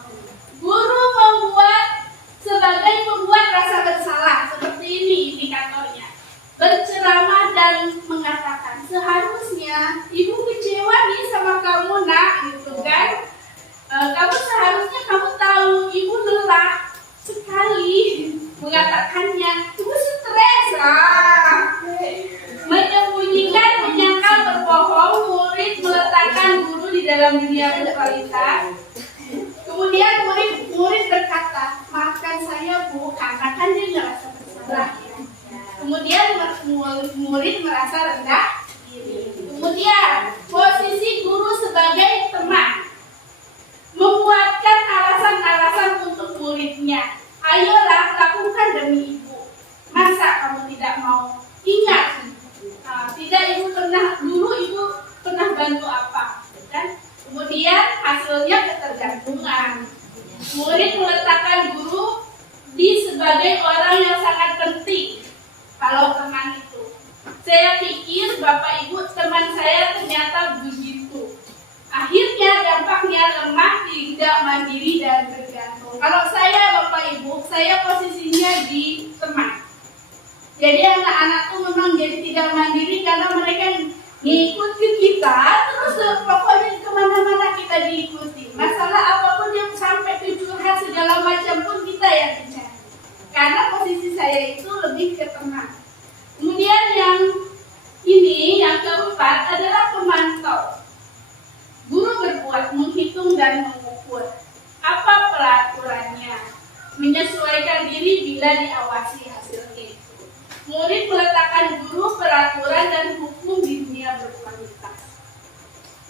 Guru sebagai pembuat rasa bersalah. Seperti ini indikatornya. Berceramah dan mengatakan, seharusnya ibu kecewa nih sama kamu nak, gitu kan? Kamu tahu ibu lelah sekali mengatakannya, ibu stres. Menyembunyikan, menyangkal, berbohong, murid meletakkan guru di dalam dunia berkualitas. Kemudian murid berkata, maafkan saya bu, karena kan dia ngerasa bersalah. Kemudian murid merasa rendah diri. Kemudian posisi guru sebagai teman, membuatkan alasan-alasan untuk muridnya. Ayolah lakukan demi ibu. Masa kamu tidak mau? Ingat, tidak ibu pernah bantu apa? kan? Kemudian hasilnya ketergantungan. Murid meletakkan guru sebagai orang yang sangat penting. Kalau teman itu, saya pikir Bapak Ibu teman saya ternyata begitu. Akhirnya dampaknya lemah, tidak mandiri dan bergantung. Kalau saya Bapak Ibu, saya posisinya di teman. Jadi anak-anak tuh memang jadi tidak mandiri karena mereka ngikutin kita, terus pokoknya kemana-mana kita diikuti. Masalah apapun yang sampai curhat segala macam pun kita yang bicara. Karena posisi saya itu lebih ke teman. Kemudian yang ini, yang keempat adalah pemantau. Guru berbuat menghitung dan mengukur. Apa peraturannya? Menyesuaikan diri bila diawasi hasilnya. Murid meletakkan guru, peraturan, dan hukum di dunia berkualitas.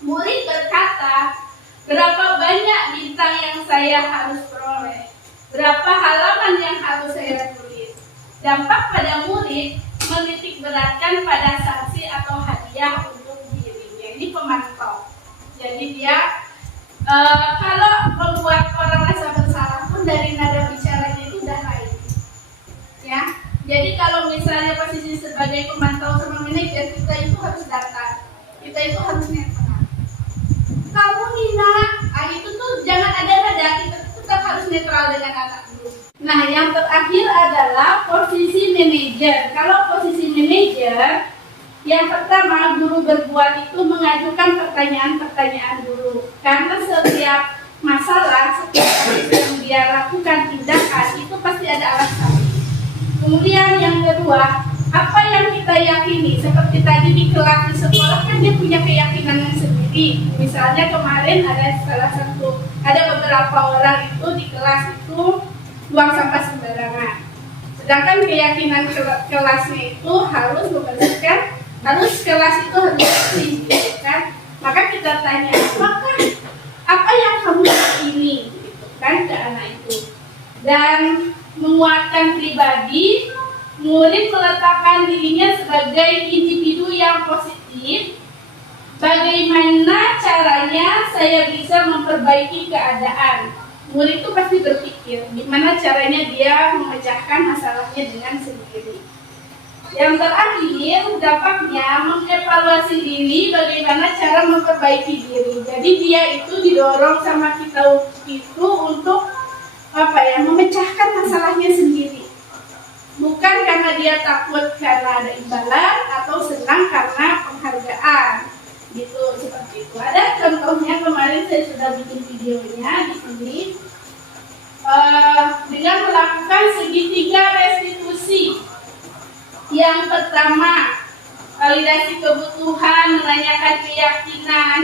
Murid berkata, berapa banyak bintang yang saya harus peroleh? Berapa halaman yang harus saya tulis? Dampak pada murid menitik beratkan pada sanksi atau hadiah untuk dirinya. Ini pemantau. Jadi dia kalau membuat orang merasa bersalah pun dari nada bicaranya itu udah lain. Ya. Jadi kalau misalnya posisi sebagai pemantau sama manajer, kita itu harus datang, kita itu harus netral. Kamu Nina, itu tuh jangan ada nada, kita tetap harus netral dengan anak dulu. Nah, yang terakhir adalah posisi manajer. Kalau posisi manajer, yang pertama guru berbuat itu mengajukan pertanyaan-pertanyaan guru. Karena setiap masalah, setiap kasus yang dia lakukan tindakan itu pasti ada alasan. Kemudian yang kedua, apa yang kita yakini? Seperti tadi di kelas di sekolah kan dia punya keyakinan sendiri. Misalnya kemarin ada beberapa orang itu di kelas itu buang sampah sembarangan. Sedangkan keyakinan kelasnya itu harus membersihkan, harus kelas itu harus bersih, kan? Maka kita tanya, apa yang kamu yakini, gitu, kan, ke anak itu? Dan menguatkan pribadi, murid meletakkan dirinya sebagai individu yang positif. Bagaimana caranya saya bisa memperbaiki keadaan? Murid itu pasti berpikir, gimana caranya dia memecahkan masalahnya dengan sendiri. Yang terakhir, dampaknya mengevaluasi diri, bagaimana cara memperbaiki diri. Jadi dia itu didorong sama kita itu untuk memecahkan masalahnya sendiri. Bukan karena dia takut karena ada imbalan atau senang karena penghargaan. Gitu, seperti itu. Ada contohnya, kemarin saya sudah bikin videonya di sini. Dengan melakukan segitiga restitusi. Yang pertama, validasi kebutuhan, menanyakan keyakinan,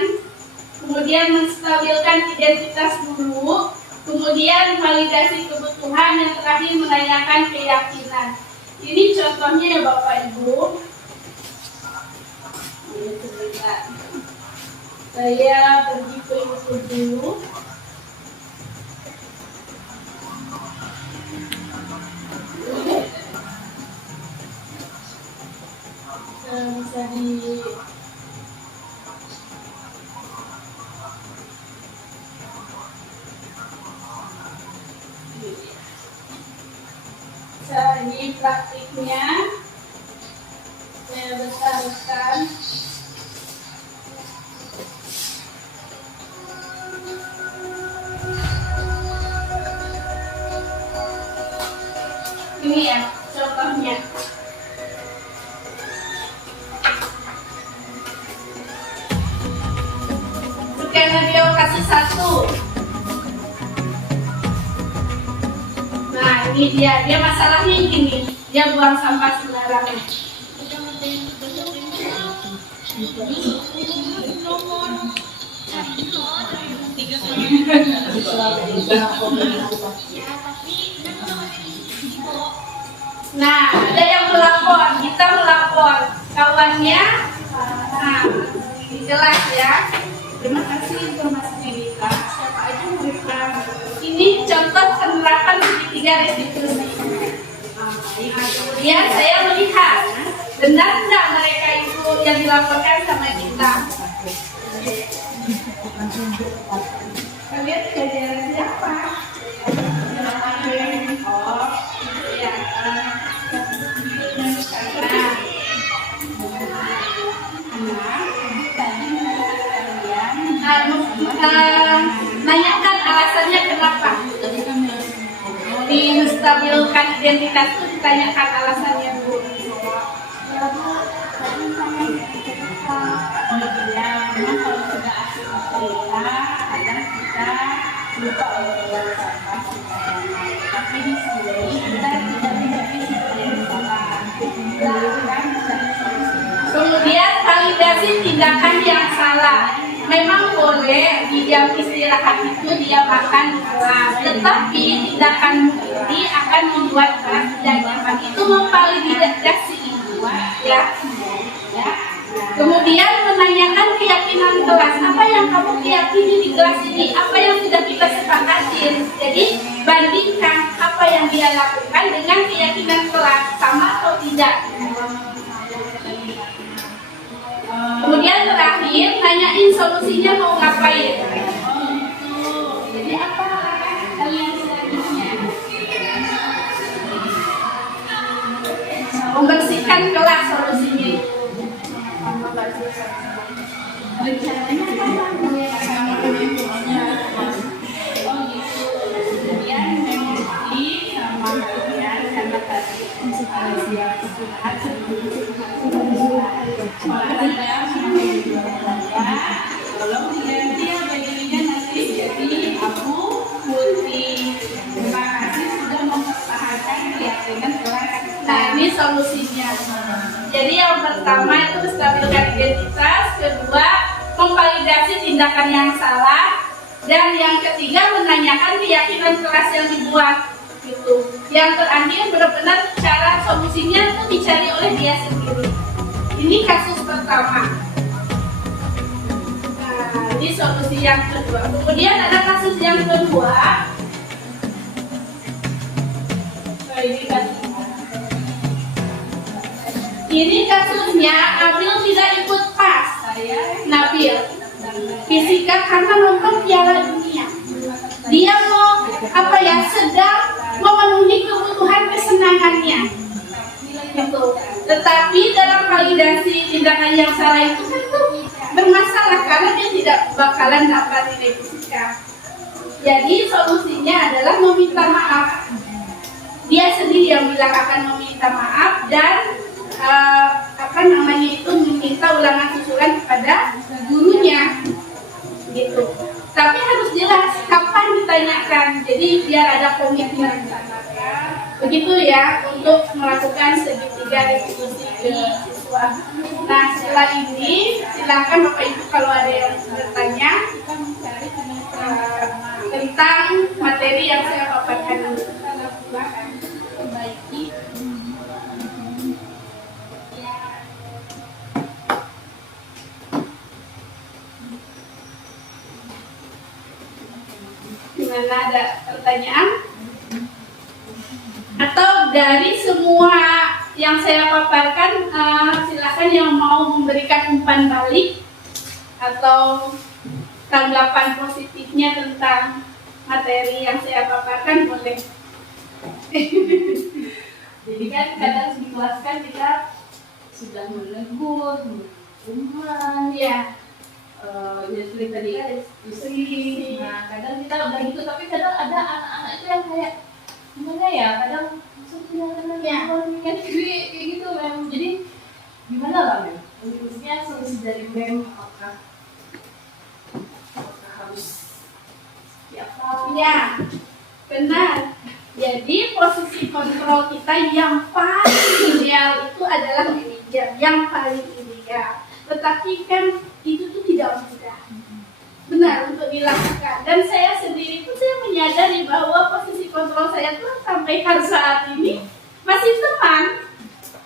kemudian menstabilkan identitas dulu, kemudian validasi kebutuhan, yang terakhir menanyakan keyakinan. Ini contohnya ya Bapak Ibu. Saya pergi ke YouTube dulu. Bisa di ini praktiknya saya besarkan. Ini ya contohnya. Skenario kasih 1. Nah ini dia masalahnya gini, dia buang sampah sembarangan. Nah ada yang melapor, kita melapor kawannya. Nah jelas ya. Terima kasih informasi kita. Siapa aja mereka. Ini contoh penerapan segitiga restitusi. Kemudian saya melihat benar tidak mereka itu yang dilaporkan sama kita. Kalian jajaran siapa? Oh, ya. Nanyakan alasannya kenapa menstabilkan identitas itu, ditanyakan alasannya Bu. Memang kalau sudah asik cerita, kadang kita lupa orang sampah. Tapi di sini kita tidak menjadi seperti yang salah. Kita akan mencari solusi. Kemudian validasi tindakan yang salah. Memang boleh di jam istirahat itu dia makan kelas, tetapi tindakan ini akan membuat kelas tidak nyaman. Itu memvalidasi ya. Kemudian menanyakan keyakinan kelas, apa yang kamu yakini di kelas ini, apa yang sudah kita sepakati. Jadi bandingkan apa yang dia lakukan dengan keyakinan kelas, sama atau tidak. Kemudian terakhir, tanyain solusinya mau ngapain. Jadi apa kalian selanjutnya? Membersihkan kelas solusinya. Rencananya apa? Kemudian mengikuti sama kalian karena tadi istirahat tolong diganti ya bajunya nanti jadi aku putih. Terima kasih sudah mempertahankan keyakinan kelas. Nah, ini solusinya. Jadi yang pertama itu menstabilkan identitas, kedua memvalidasi tindakan yang salah, dan yang ketiga menanyakan keyakinan kelas yang dibuat. Gitu. Yang terakhir benar-benar cara solusinya itu dicari oleh dia sendiri. Ini kasus pertama. Nah, ini solusi yang kedua. Kemudian ada kasus yang kedua. Ini kasusnya Abil tidak ikut pas. Nabil fisika karena nonton Piala Dunia. Dia mau sedang memenuhi kebutuhan kesenangannya. Gitu. Tetapi dalam validasi tindakan yang salah itu kan bermasalah karena dia tidak bakalan dapat nilai fisika. Jadi solusinya adalah meminta maaf. Dia sendiri yang bilang akan meminta maaf dan meminta ulangan susulan kepada gurunya. Gitu. Tapi harus jelas kapan ditanyakan. Jadi biar ada komitmen. Begitu ya untuk melakukan segitiga restitusi ke siswa. Nah setelah ini silakan Bapak Ibu kalau ada yang bertanya tentang materi yang saya paparkan. Gimana, ada pertanyaan? Atau dari semua yang saya paparkan, silakan yang mau memberikan umpan balik atau tanggapan positifnya tentang materi yang saya paparkan boleh. Jadi kan kadang di kelas kan kita sudah menegur, menghubungan, Ya, ya seperti tadi kan diskusi. Nah kadang kita udah gitu, tapi kadang ada anak-anak itu yang kayak gimana ya, kadang langsung bilang Ya. kan kayak gitu Mem. Jadi gimana lah Mem? Khususnya solusi dari Mem, apakah harus setiap tahun? ya, benar. Jadi posisi kontrol kita yang paling ideal itu adalah manajer, yang paling ideal. Tetapi kan itu tuh tidak mudah. Benar untuk dilakukan. Dan saya sendiri pun saya menyadari bahwa posisi kontrol saya tuh sampai hari saat ini masih teman,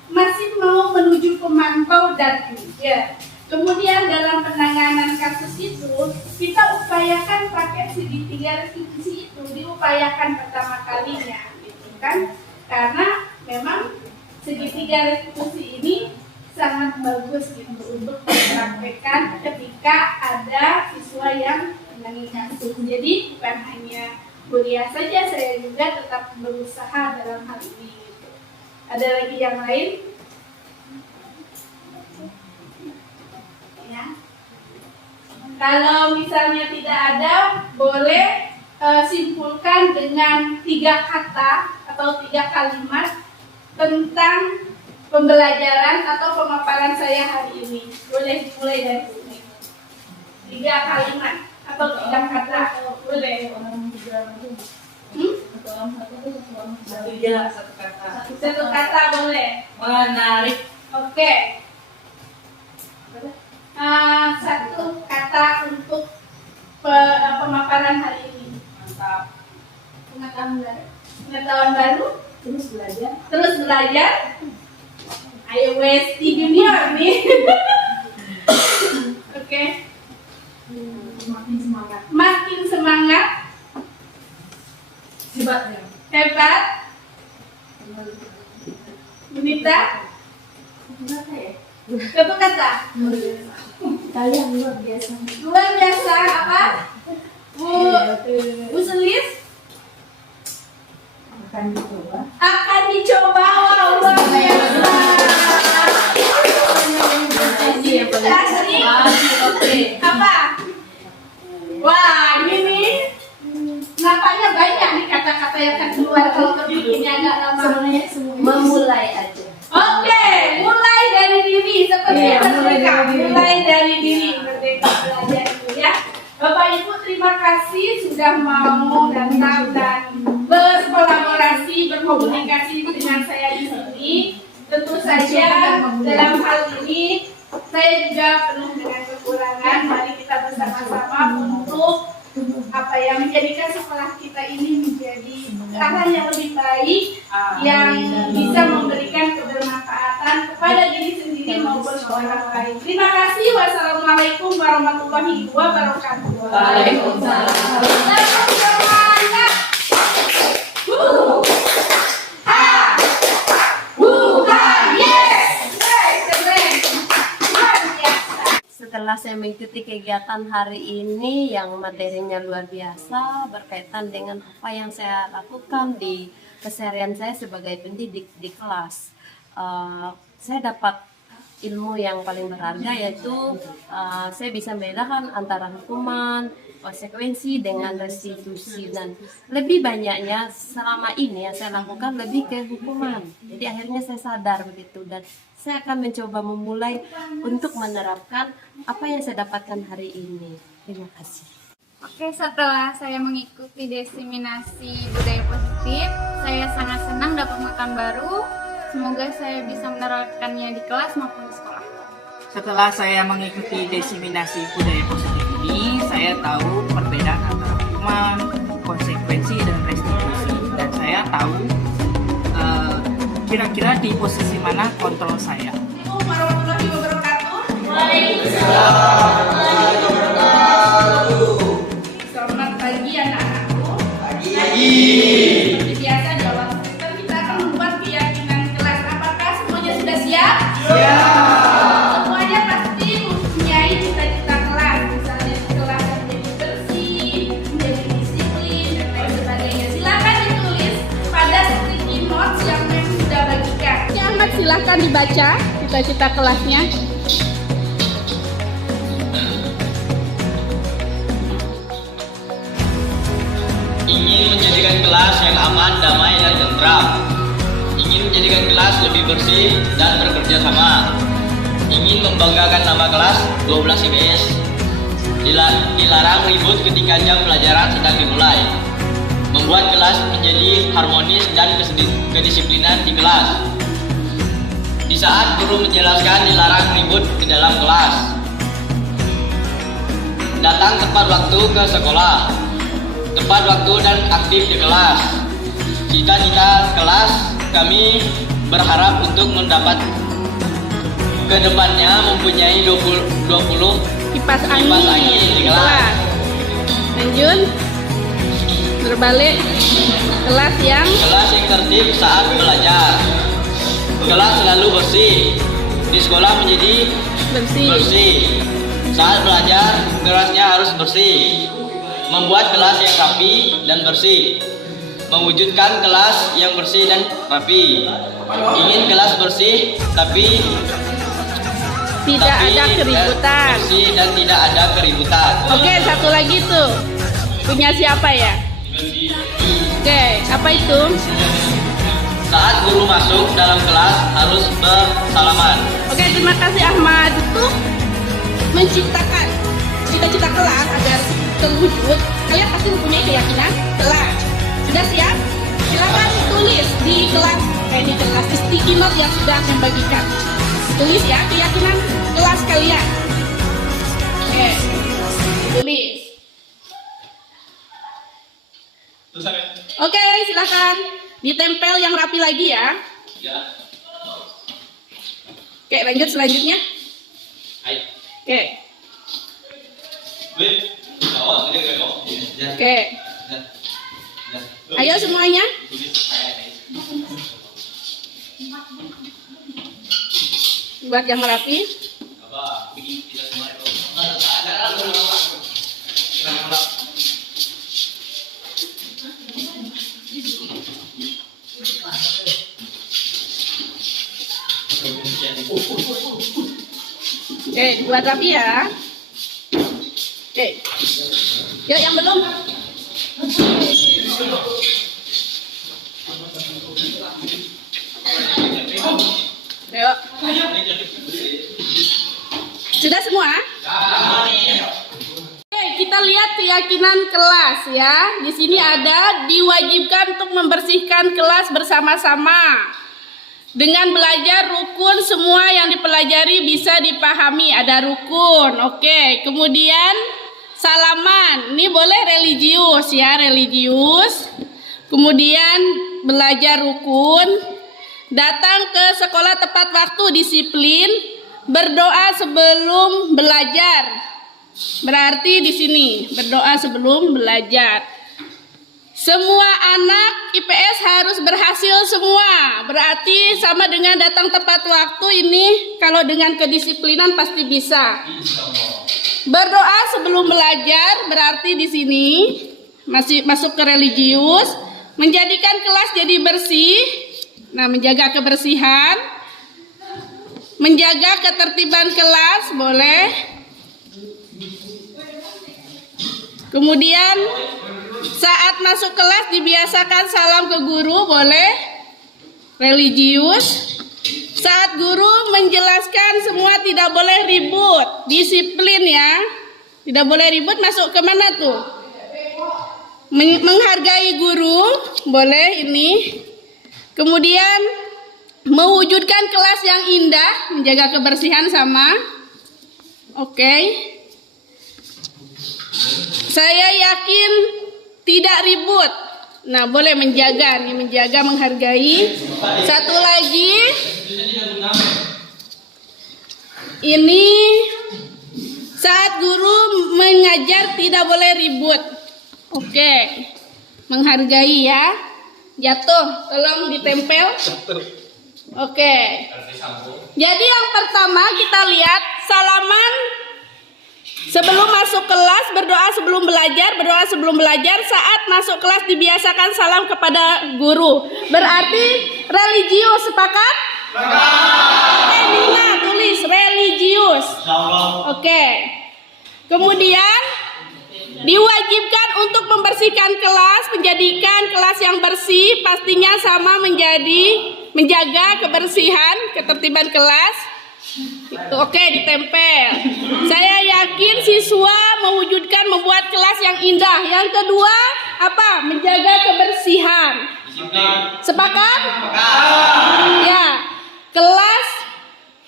masih mau menuju pemantau dan manajer. Kemudian dalam penanganan kasus itu kita upayakan pakai segitiga restitusi itu, diupayakan pertama kalinya, gitu kan? Karena memang segitiga restitusi ini sangat bagus gitu untuk dipraktekkan ketika ada siswa yang mengalami kasus. Jadi bukan hanya kuliah saja, saya juga tetap berusaha dalam hal ini gitu. Ada lagi yang lain? Ya. Kalau misalnya tidak ada, boleh simpulkan dengan 3 kata atau 3 kalimat tentang pembelajaran atau pemaparan saya hari ini. Boleh mulai dari sini. 3 kalimat atau 3 kata. Boleh. Satu kata boleh. Menarik. Oke. Satu kata untuk pemaparan hari ini. Mantap. Pengetahuan baru. Terus belajar. Terus belajar. Ayo wes di junior nih. Oke. Makin semangat. Makin semangat. Hebat ya. Hebat. Bunita. Satu kata. Kalian luar biasa. Luar biasa apa? Bu Selis Akan dicoba. akan dicoba. Wow, luar biasa. Asli. Apa? Wah, ini nampaknya banyak nih kata-kata yang akan keluar kalau terbikinnya agak lama. Memulai aja. Oke, mulai dari diri seperti mereka. Mulai dari diri merdeka belajar itu ya. Bapak Ibu terima kasih sudah mau datang dan berkolaborasi, berkomunikasi dengan saya di sini. Tentu saja dalam hal ini saya juga penuh dengan kekurangan. Mari kita bersama-sama untuk menjadikan sekolah kita ini menjadi sekolah yang lebih baik, yang bisa memberikan kebermanfaatan kepada diri sendiri maupun orang lain. Terima kasih. Wassalamualaikum warahmatullahi wabarakatuh. Waalaikumsalam. Selamat semangat. Setelah saya mengikuti kegiatan hari ini yang materinya luar biasa berkaitan dengan apa yang saya lakukan di keseharian saya sebagai pendidik di kelas, saya dapat ilmu yang paling berharga, yaitu saya bisa membedakan antara hukuman, konsekuensi dengan restitusi, dan lebih banyaknya selama ini yang saya lakukan lebih ke hukuman. Jadi akhirnya saya sadar begitu, dan saya akan mencoba memulai untuk menerapkan apa yang saya dapatkan hari ini. Terima kasih. Oke, setelah saya mengikuti diseminasi budaya positif, saya sangat senang dapat makan baru. Semoga saya bisa menerapkannya di kelas maupun di sekolah. Setelah saya mengikuti diseminasi budaya positif ini, saya tahu perbedaan antara hukuman, konsekuensi, dan restitusi. Dan saya tahu kira-kira di posisi mana kontrol saya. Assalamualaikum warahmatullahi wabarakatuh. Selamat pagi anak-anakku. Seperti biasa di awal semester kita akan membuat keyakinan kelas. Apakah semuanya sudah siap? Semuanya pasti mempunyai cita-cita kelas. Misalnya di kelas menjadi bersih, menjadi disiplin, dan lain sebagainya. Silakan ditulis pada sticky notes yang memang sudah bagikan. Ahmad, silahkan dibaca cita-cita kelasnya. Ingin menjadikan kelas yang aman, damai, dan tentram. Ingin menjadikan kelas lebih bersih dan bekerja sama. Ingin membanggakan nama kelas 12 IPS. Dilarang ribut ketika jam pelajaran sedang dimulai. Membuat kelas menjadi harmonis dan kedisiplinan di kelas. Di saat guru menjelaskan, dilarang ribut di dalam kelas. Datang tepat waktu ke sekolah. Tepat waktu dan aktif di kelas. Cita-cita kelas kami berharap untuk mendapat kedepannya mempunyai 20 Kipas kipas angin di kelas. Lanjut. Berbalik. Kelas yang Kelas yang tertib saat belajar. Kelas selalu bersih. di sekolah menjadi bersih. Saat belajar, kelasnya harus bersih. Membuat kelas yang rapi dan bersih. Mewujudkan kelas yang bersih dan rapi. Ingin kelas bersih tapi Tidak ada keributan. bersih dan tidak ada keributan. Oke, satu lagi tuh. Punya siapa ya? Oke, apa itu? Saat guru masuk dalam kelas harus bersalaman. Oke, terima kasih Ahmad. Itu menciptakan cita-cita kelas agar terwujud. Kalian pasti mempunyai keyakinan kelas. Sudah siap? Silakan tulis di kelas, di kelas sticky note yang sudah membagikan. Tulis ya keyakinan kelas kalian. Oke, tulis. Oke, silakan ditempel yang rapi lagi ya. Oke, lanjut selanjutnya. Oke. Oke. Ayo semuanya. Buat yang rapi. Oke, buat rapi ya. Oke. Yuk yang belum. Ayo. Sudah semua? Oke, kita lihat keyakinan kelas ya. Di sini ada diwajibkan untuk membersihkan kelas bersama-sama. Dengan belajar rukun semua yang dipelajari bisa dipahami. Ada rukun. Oke, kemudian salaman. Ini boleh religius ya, religius. Kemudian belajar rukun. Datang ke sekolah tepat waktu, disiplin, berdoa sebelum belajar. Berarti di sini berdoa sebelum belajar. Semua anak IPS harus berhasil semua. Berarti sama dengan datang tepat waktu ini, kalau dengan kedisiplinan pasti bisa. Berdoa sebelum belajar berarti di sini masih masuk ke religius, menjadikan kelas jadi bersih. Nah, menjaga kebersihan, menjaga ketertiban kelas, boleh. Kemudian saat masuk kelas dibiasakan salam ke guru, boleh. Religius. Saat guru menjelaskan semua tidak boleh ribut, disiplin ya. Tidak boleh ribut, masuk ke mana tuh? Menghargai guru, boleh ini. Kemudian mewujudkan kelas yang indah, menjaga kebersihan sama. Oke. Saya yakin tidak ribut. Nah, boleh menjaga nih, menjaga, menghargai. Satu lagi. Ini saat guru mengajar tidak boleh ribut. Oke. Menghargai ya. Jatuh, tolong ditempel. Oke. Jadi yang pertama kita lihat salaman sebelum masuk kelas, berdoa sebelum belajar, berdoa sebelum belajar. Saat masuk kelas dibiasakan salam kepada guru. Berarti religius, sepakat? Oke, Nina tulis religius. Oke. Kemudian diwajibkan untuk membersihkan kelas, menjadikan kelas yang bersih, pastinya sama menjaga kebersihan, ketertiban kelas. Itu oke, ditempel. Saya yakin siswa mewujudkan membuat kelas yang indah. Yang kedua, apa? Menjaga kebersihan. Sepakat? Ya, kelas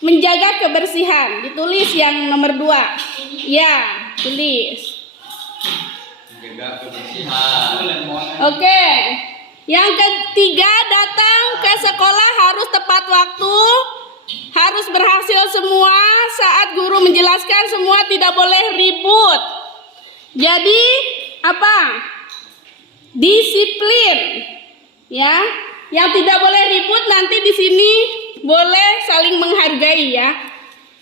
menjaga kebersihan. Ditulis yang nomor 2. Ya, tulis. Oke. Yang ketiga, datang ke sekolah harus tepat waktu, harus berhasil semua. Saat guru menjelaskan semua tidak boleh ribut. Jadi apa? Disiplin. Ya, yang tidak boleh ribut nanti di sini boleh saling menghargai ya.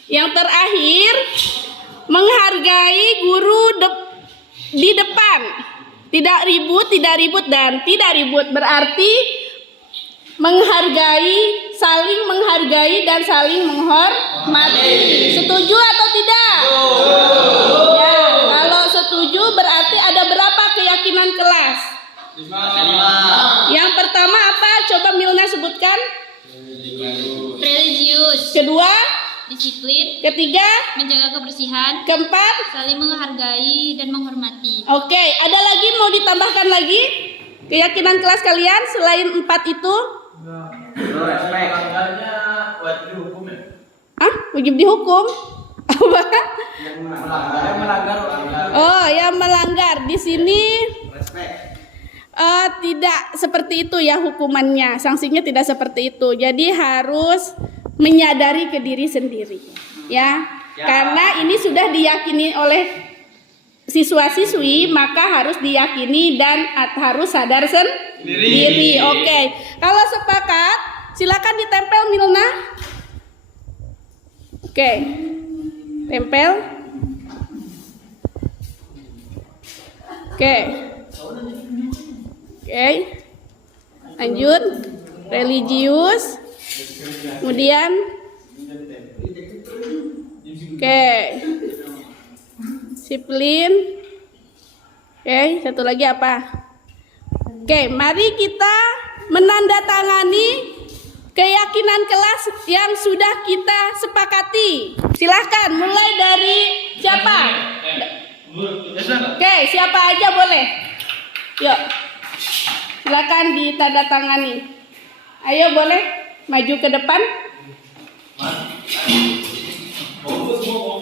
Yang terakhir, menghargai guru di depan. Tidak ribut dan tidak ribut. Berarti menghargai, saling menghargai dan saling menghormati. Setuju atau tidak? Ya, kalau setuju berarti ada berapa keyakinan kelas? 5. Yang pertama apa? Coba Milna sebutkan. Religius, Kedua, disiplin, ketiga, menjaga kebersihan, keempat. saling menghargai dan menghormati. Oke, ada lagi mau ditambahkan lagi? Keyakinan kelas kalian selain 4 itu? Hah? Wajib dihukum? Apa? Oh, yang melanggar di sini tidak seperti itu ya hukumannya. Sanksinya tidak seperti itu. Jadi harus menyadari ke diri sendiri, ya. Karena ini sudah diyakini oleh siswa-siswi, maka harus diyakini dan harus sadar sendiri. Oke. Kalau sepakat, silakan ditempel Milna. Oke. Tempel. Oke. Oke. Lanjut. Religius. Kemudian disiplin. Satu lagi apa? Mari kita menandatangani keyakinan kelas yang sudah kita sepakati. Silahkan mulai dari siapa? Siapa aja boleh. Yuk. Silakan ditandatangani. Ayo boleh maju ke depan.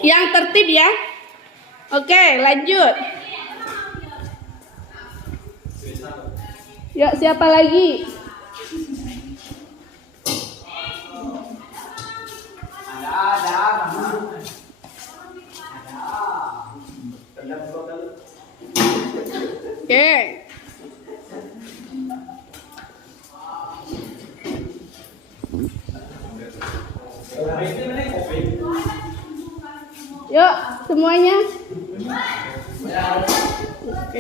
Yang tertib ya. Oke, lanjut. Yuk, siapa lagi? Oke. Yuk, semuanya. Oke.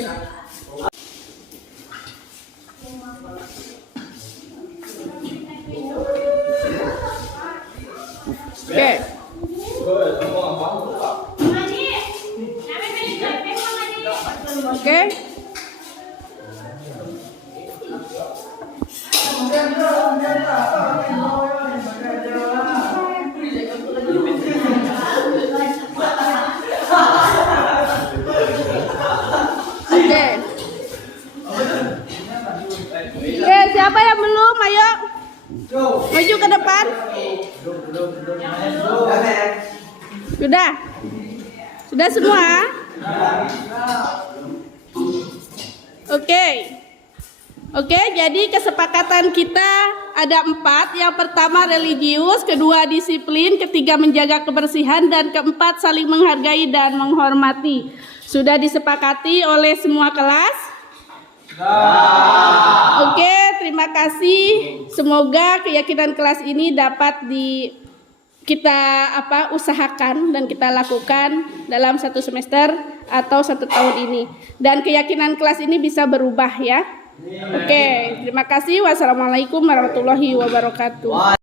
Oke. Siapa yang belum? Ayo. Maju ke depan. Sudah? Sudah semua? Oke, jadi kesepakatan kita ada 4. Yang pertama religius, kedua disiplin, ketiga menjaga kebersihan, dan keempat saling menghargai dan menghormati. Sudah disepakati oleh semua kelas? Oke, terima kasih. Semoga keyakinan kelas ini dapat kita usahakan dan kita lakukan dalam 1 semester atau 1 tahun ini. Dan keyakinan kelas ini bisa berubah ya. Oke, terima kasih. Wassalamualaikum warahmatullahi wabarakatuh.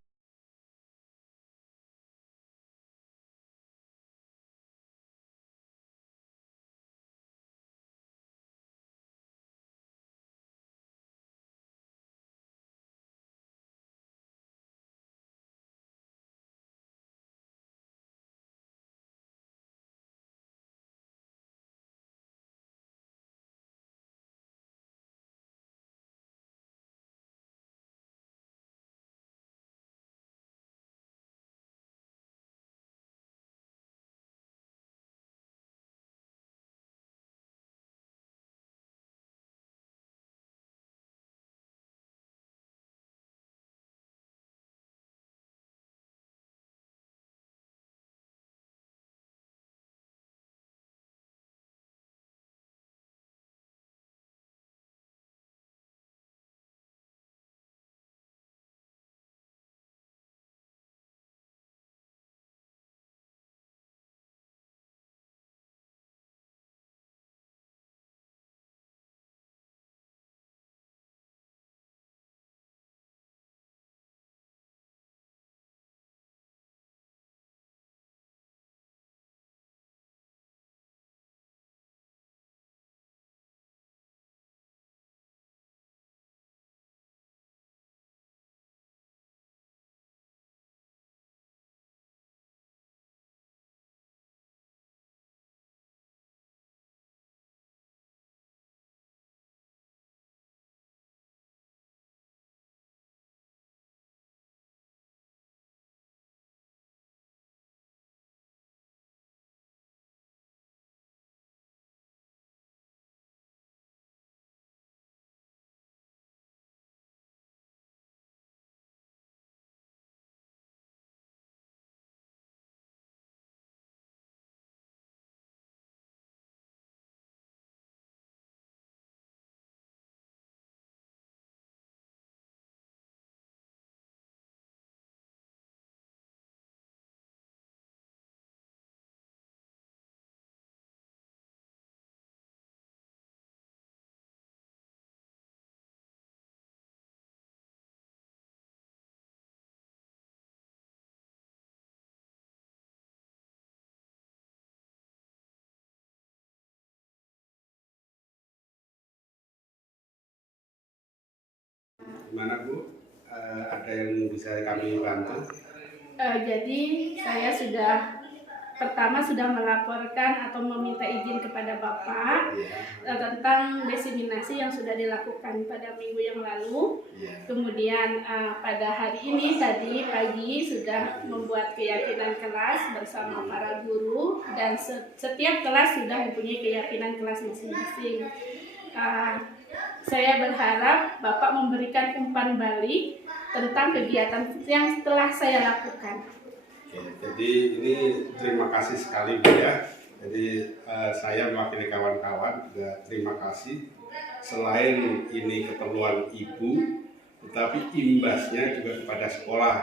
Gimana Bu? Ada yang bisa kami bantu? Jadi saya pertama sudah melaporkan atau meminta izin kepada Bapak tentang diseminasi yang sudah dilakukan pada minggu yang lalu. Kemudian pada hari ini tadi pagi sudah membuat keyakinan kelas bersama para guru, dan setiap kelas sudah mempunyai keyakinan kelas masing-masing. Saya berharap Bapak memberikan umpan balik tentang kegiatan yang telah saya lakukan. Jadi ini terima kasih sekali Bu ya. Jadi saya mewakili kawan-kawan juga terima kasih. Selain ini keperluan Ibu, tetapi imbasnya juga kepada sekolah.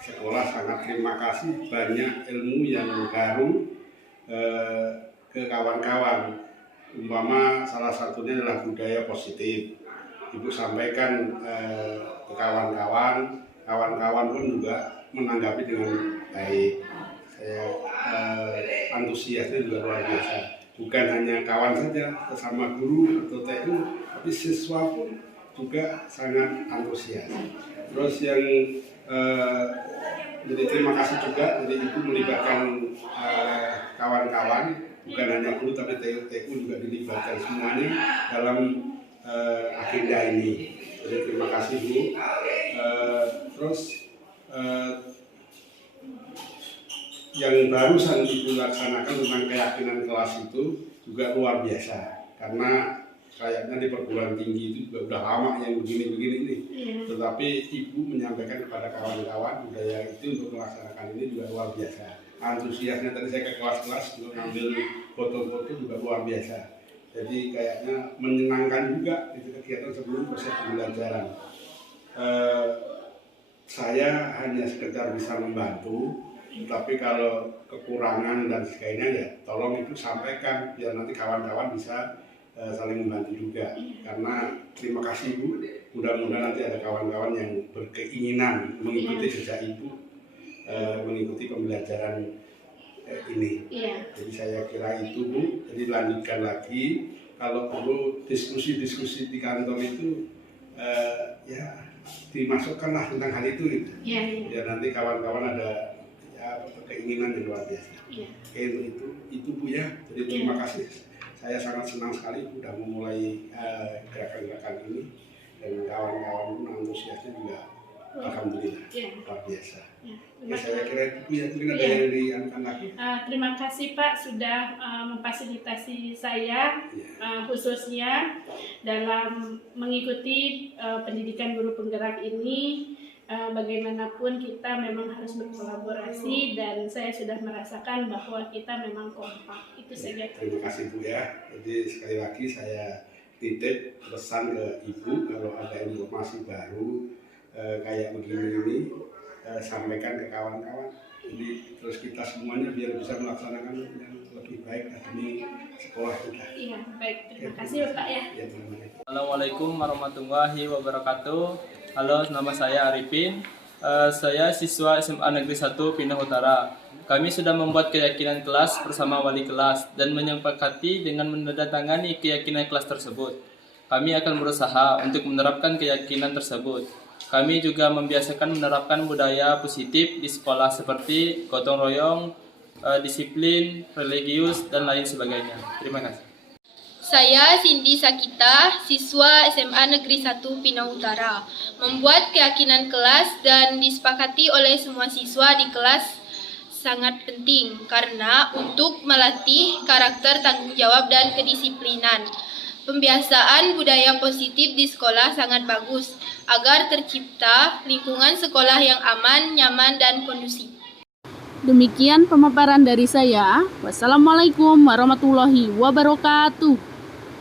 Sekolah sangat terima kasih, banyak ilmu yang baru ke kawan-kawan. Umpama salah satunya adalah budaya positif. Ibu sampaikan ke kawan-kawan, kawan-kawan pun juga menanggapi dengan baik. Saya antusiasnya juga luar biasa. Bukan hanya kawan saja, sesama guru atau TU, tapi siswa pun juga sangat antusias. Terus yang jadi terima kasih juga, jadi Ibu melibatkan kawan-kawan, bukan hanya guru tapi TU juga dilibatkan semuanya dalam agenda ini. Jadi terima kasih Bu. Terus yang barusan Ibu laksanakan tentang keyakinan kelas itu juga luar biasa, karena kayaknya di perguruan tinggi itu juga udah lama yang begini-begini ini. Tetapi Ibu menyampaikan kepada kawan-kawan budaya itu untuk melaksanakan ini juga luar biasa. Antusiasnya tadi saya ke kelas-kelas untuk ngambil foto-foto juga luar biasa. Jadi kayaknya menyenangkan juga itu kegiatan sebelum proses pembelajaran. Saya hanya sekedar bisa membantu, tapi kalau kekurangan dan sebagainya ya tolong itu sampaikan biar nanti kawan-kawan bisa saling membantu juga. Karena terima kasih Bu, mudah-mudahan nanti ada kawan-kawan yang berkeinginan mengikuti jejak Ibu, mengikuti pembelajaran ini. Jadi saya kira itu Bu, jadi lanjutkan lagi. Kalau perlu diskusi-diskusi di kantor itu ya dimasukkanlah tentang hal itu gitu. Biar nanti kawan-kawan ada keinginan yang luar biasa. Oke, itu Bu ya. Jadi terima kasih. Saya sangat senang sekali sudah memulai gerakan-gerakan ini, dan kawan-kawan pun antusiasnya juga alhamdulillah luar biasa. Oke, saya kira itu Bu ya. Mungkin ada yang diantarkan lagi. Terima kasih Pak sudah memfasilitasi saya khususnya dalam mengikuti pendidikan guru penggerak ini. Bagaimanapun kita memang harus berkolaborasi, dan saya sudah merasakan bahwa kita memang kompak. Itu saja. Terima kasih Bu ya. Jadi sekali lagi saya titip pesan ke Ibu, kalau ada informasi baru kayak begini ini sampaikan ke kawan-kawan. Jadi terus kita semuanya biar bisa melaksanakan yang lebih baik demi sekolah kita. Iya, baik. Terima kasih Bapak ya. Assalamualaikum warahmatullahi wabarakatuh. Halo, nama saya Arifin. Saya siswa SMA Negeri 1 Pinang Utara. Kami sudah membuat keyakinan kelas bersama wali kelas dan menyepakati dengan menandatangani keyakinan kelas tersebut. Kami akan berusaha untuk menerapkan keyakinan tersebut. Kami juga membiasakan menerapkan budaya positif di sekolah seperti gotong royong, disiplin, religius, dan lain sebagainya. Terima kasih. Saya Cindy Sakita, siswa SMA Negeri 1 Pinang Utara, membuat keyakinan kelas dan disepakati oleh semua siswa di kelas sangat penting karena untuk melatih karakter tanggung jawab dan kedisiplinan. Pembiasaan budaya positif di sekolah sangat bagus agar tercipta lingkungan sekolah yang aman, nyaman, dan kondusif. Demikian pemaparan dari saya. Wassalamualaikum warahmatullahi wabarakatuh.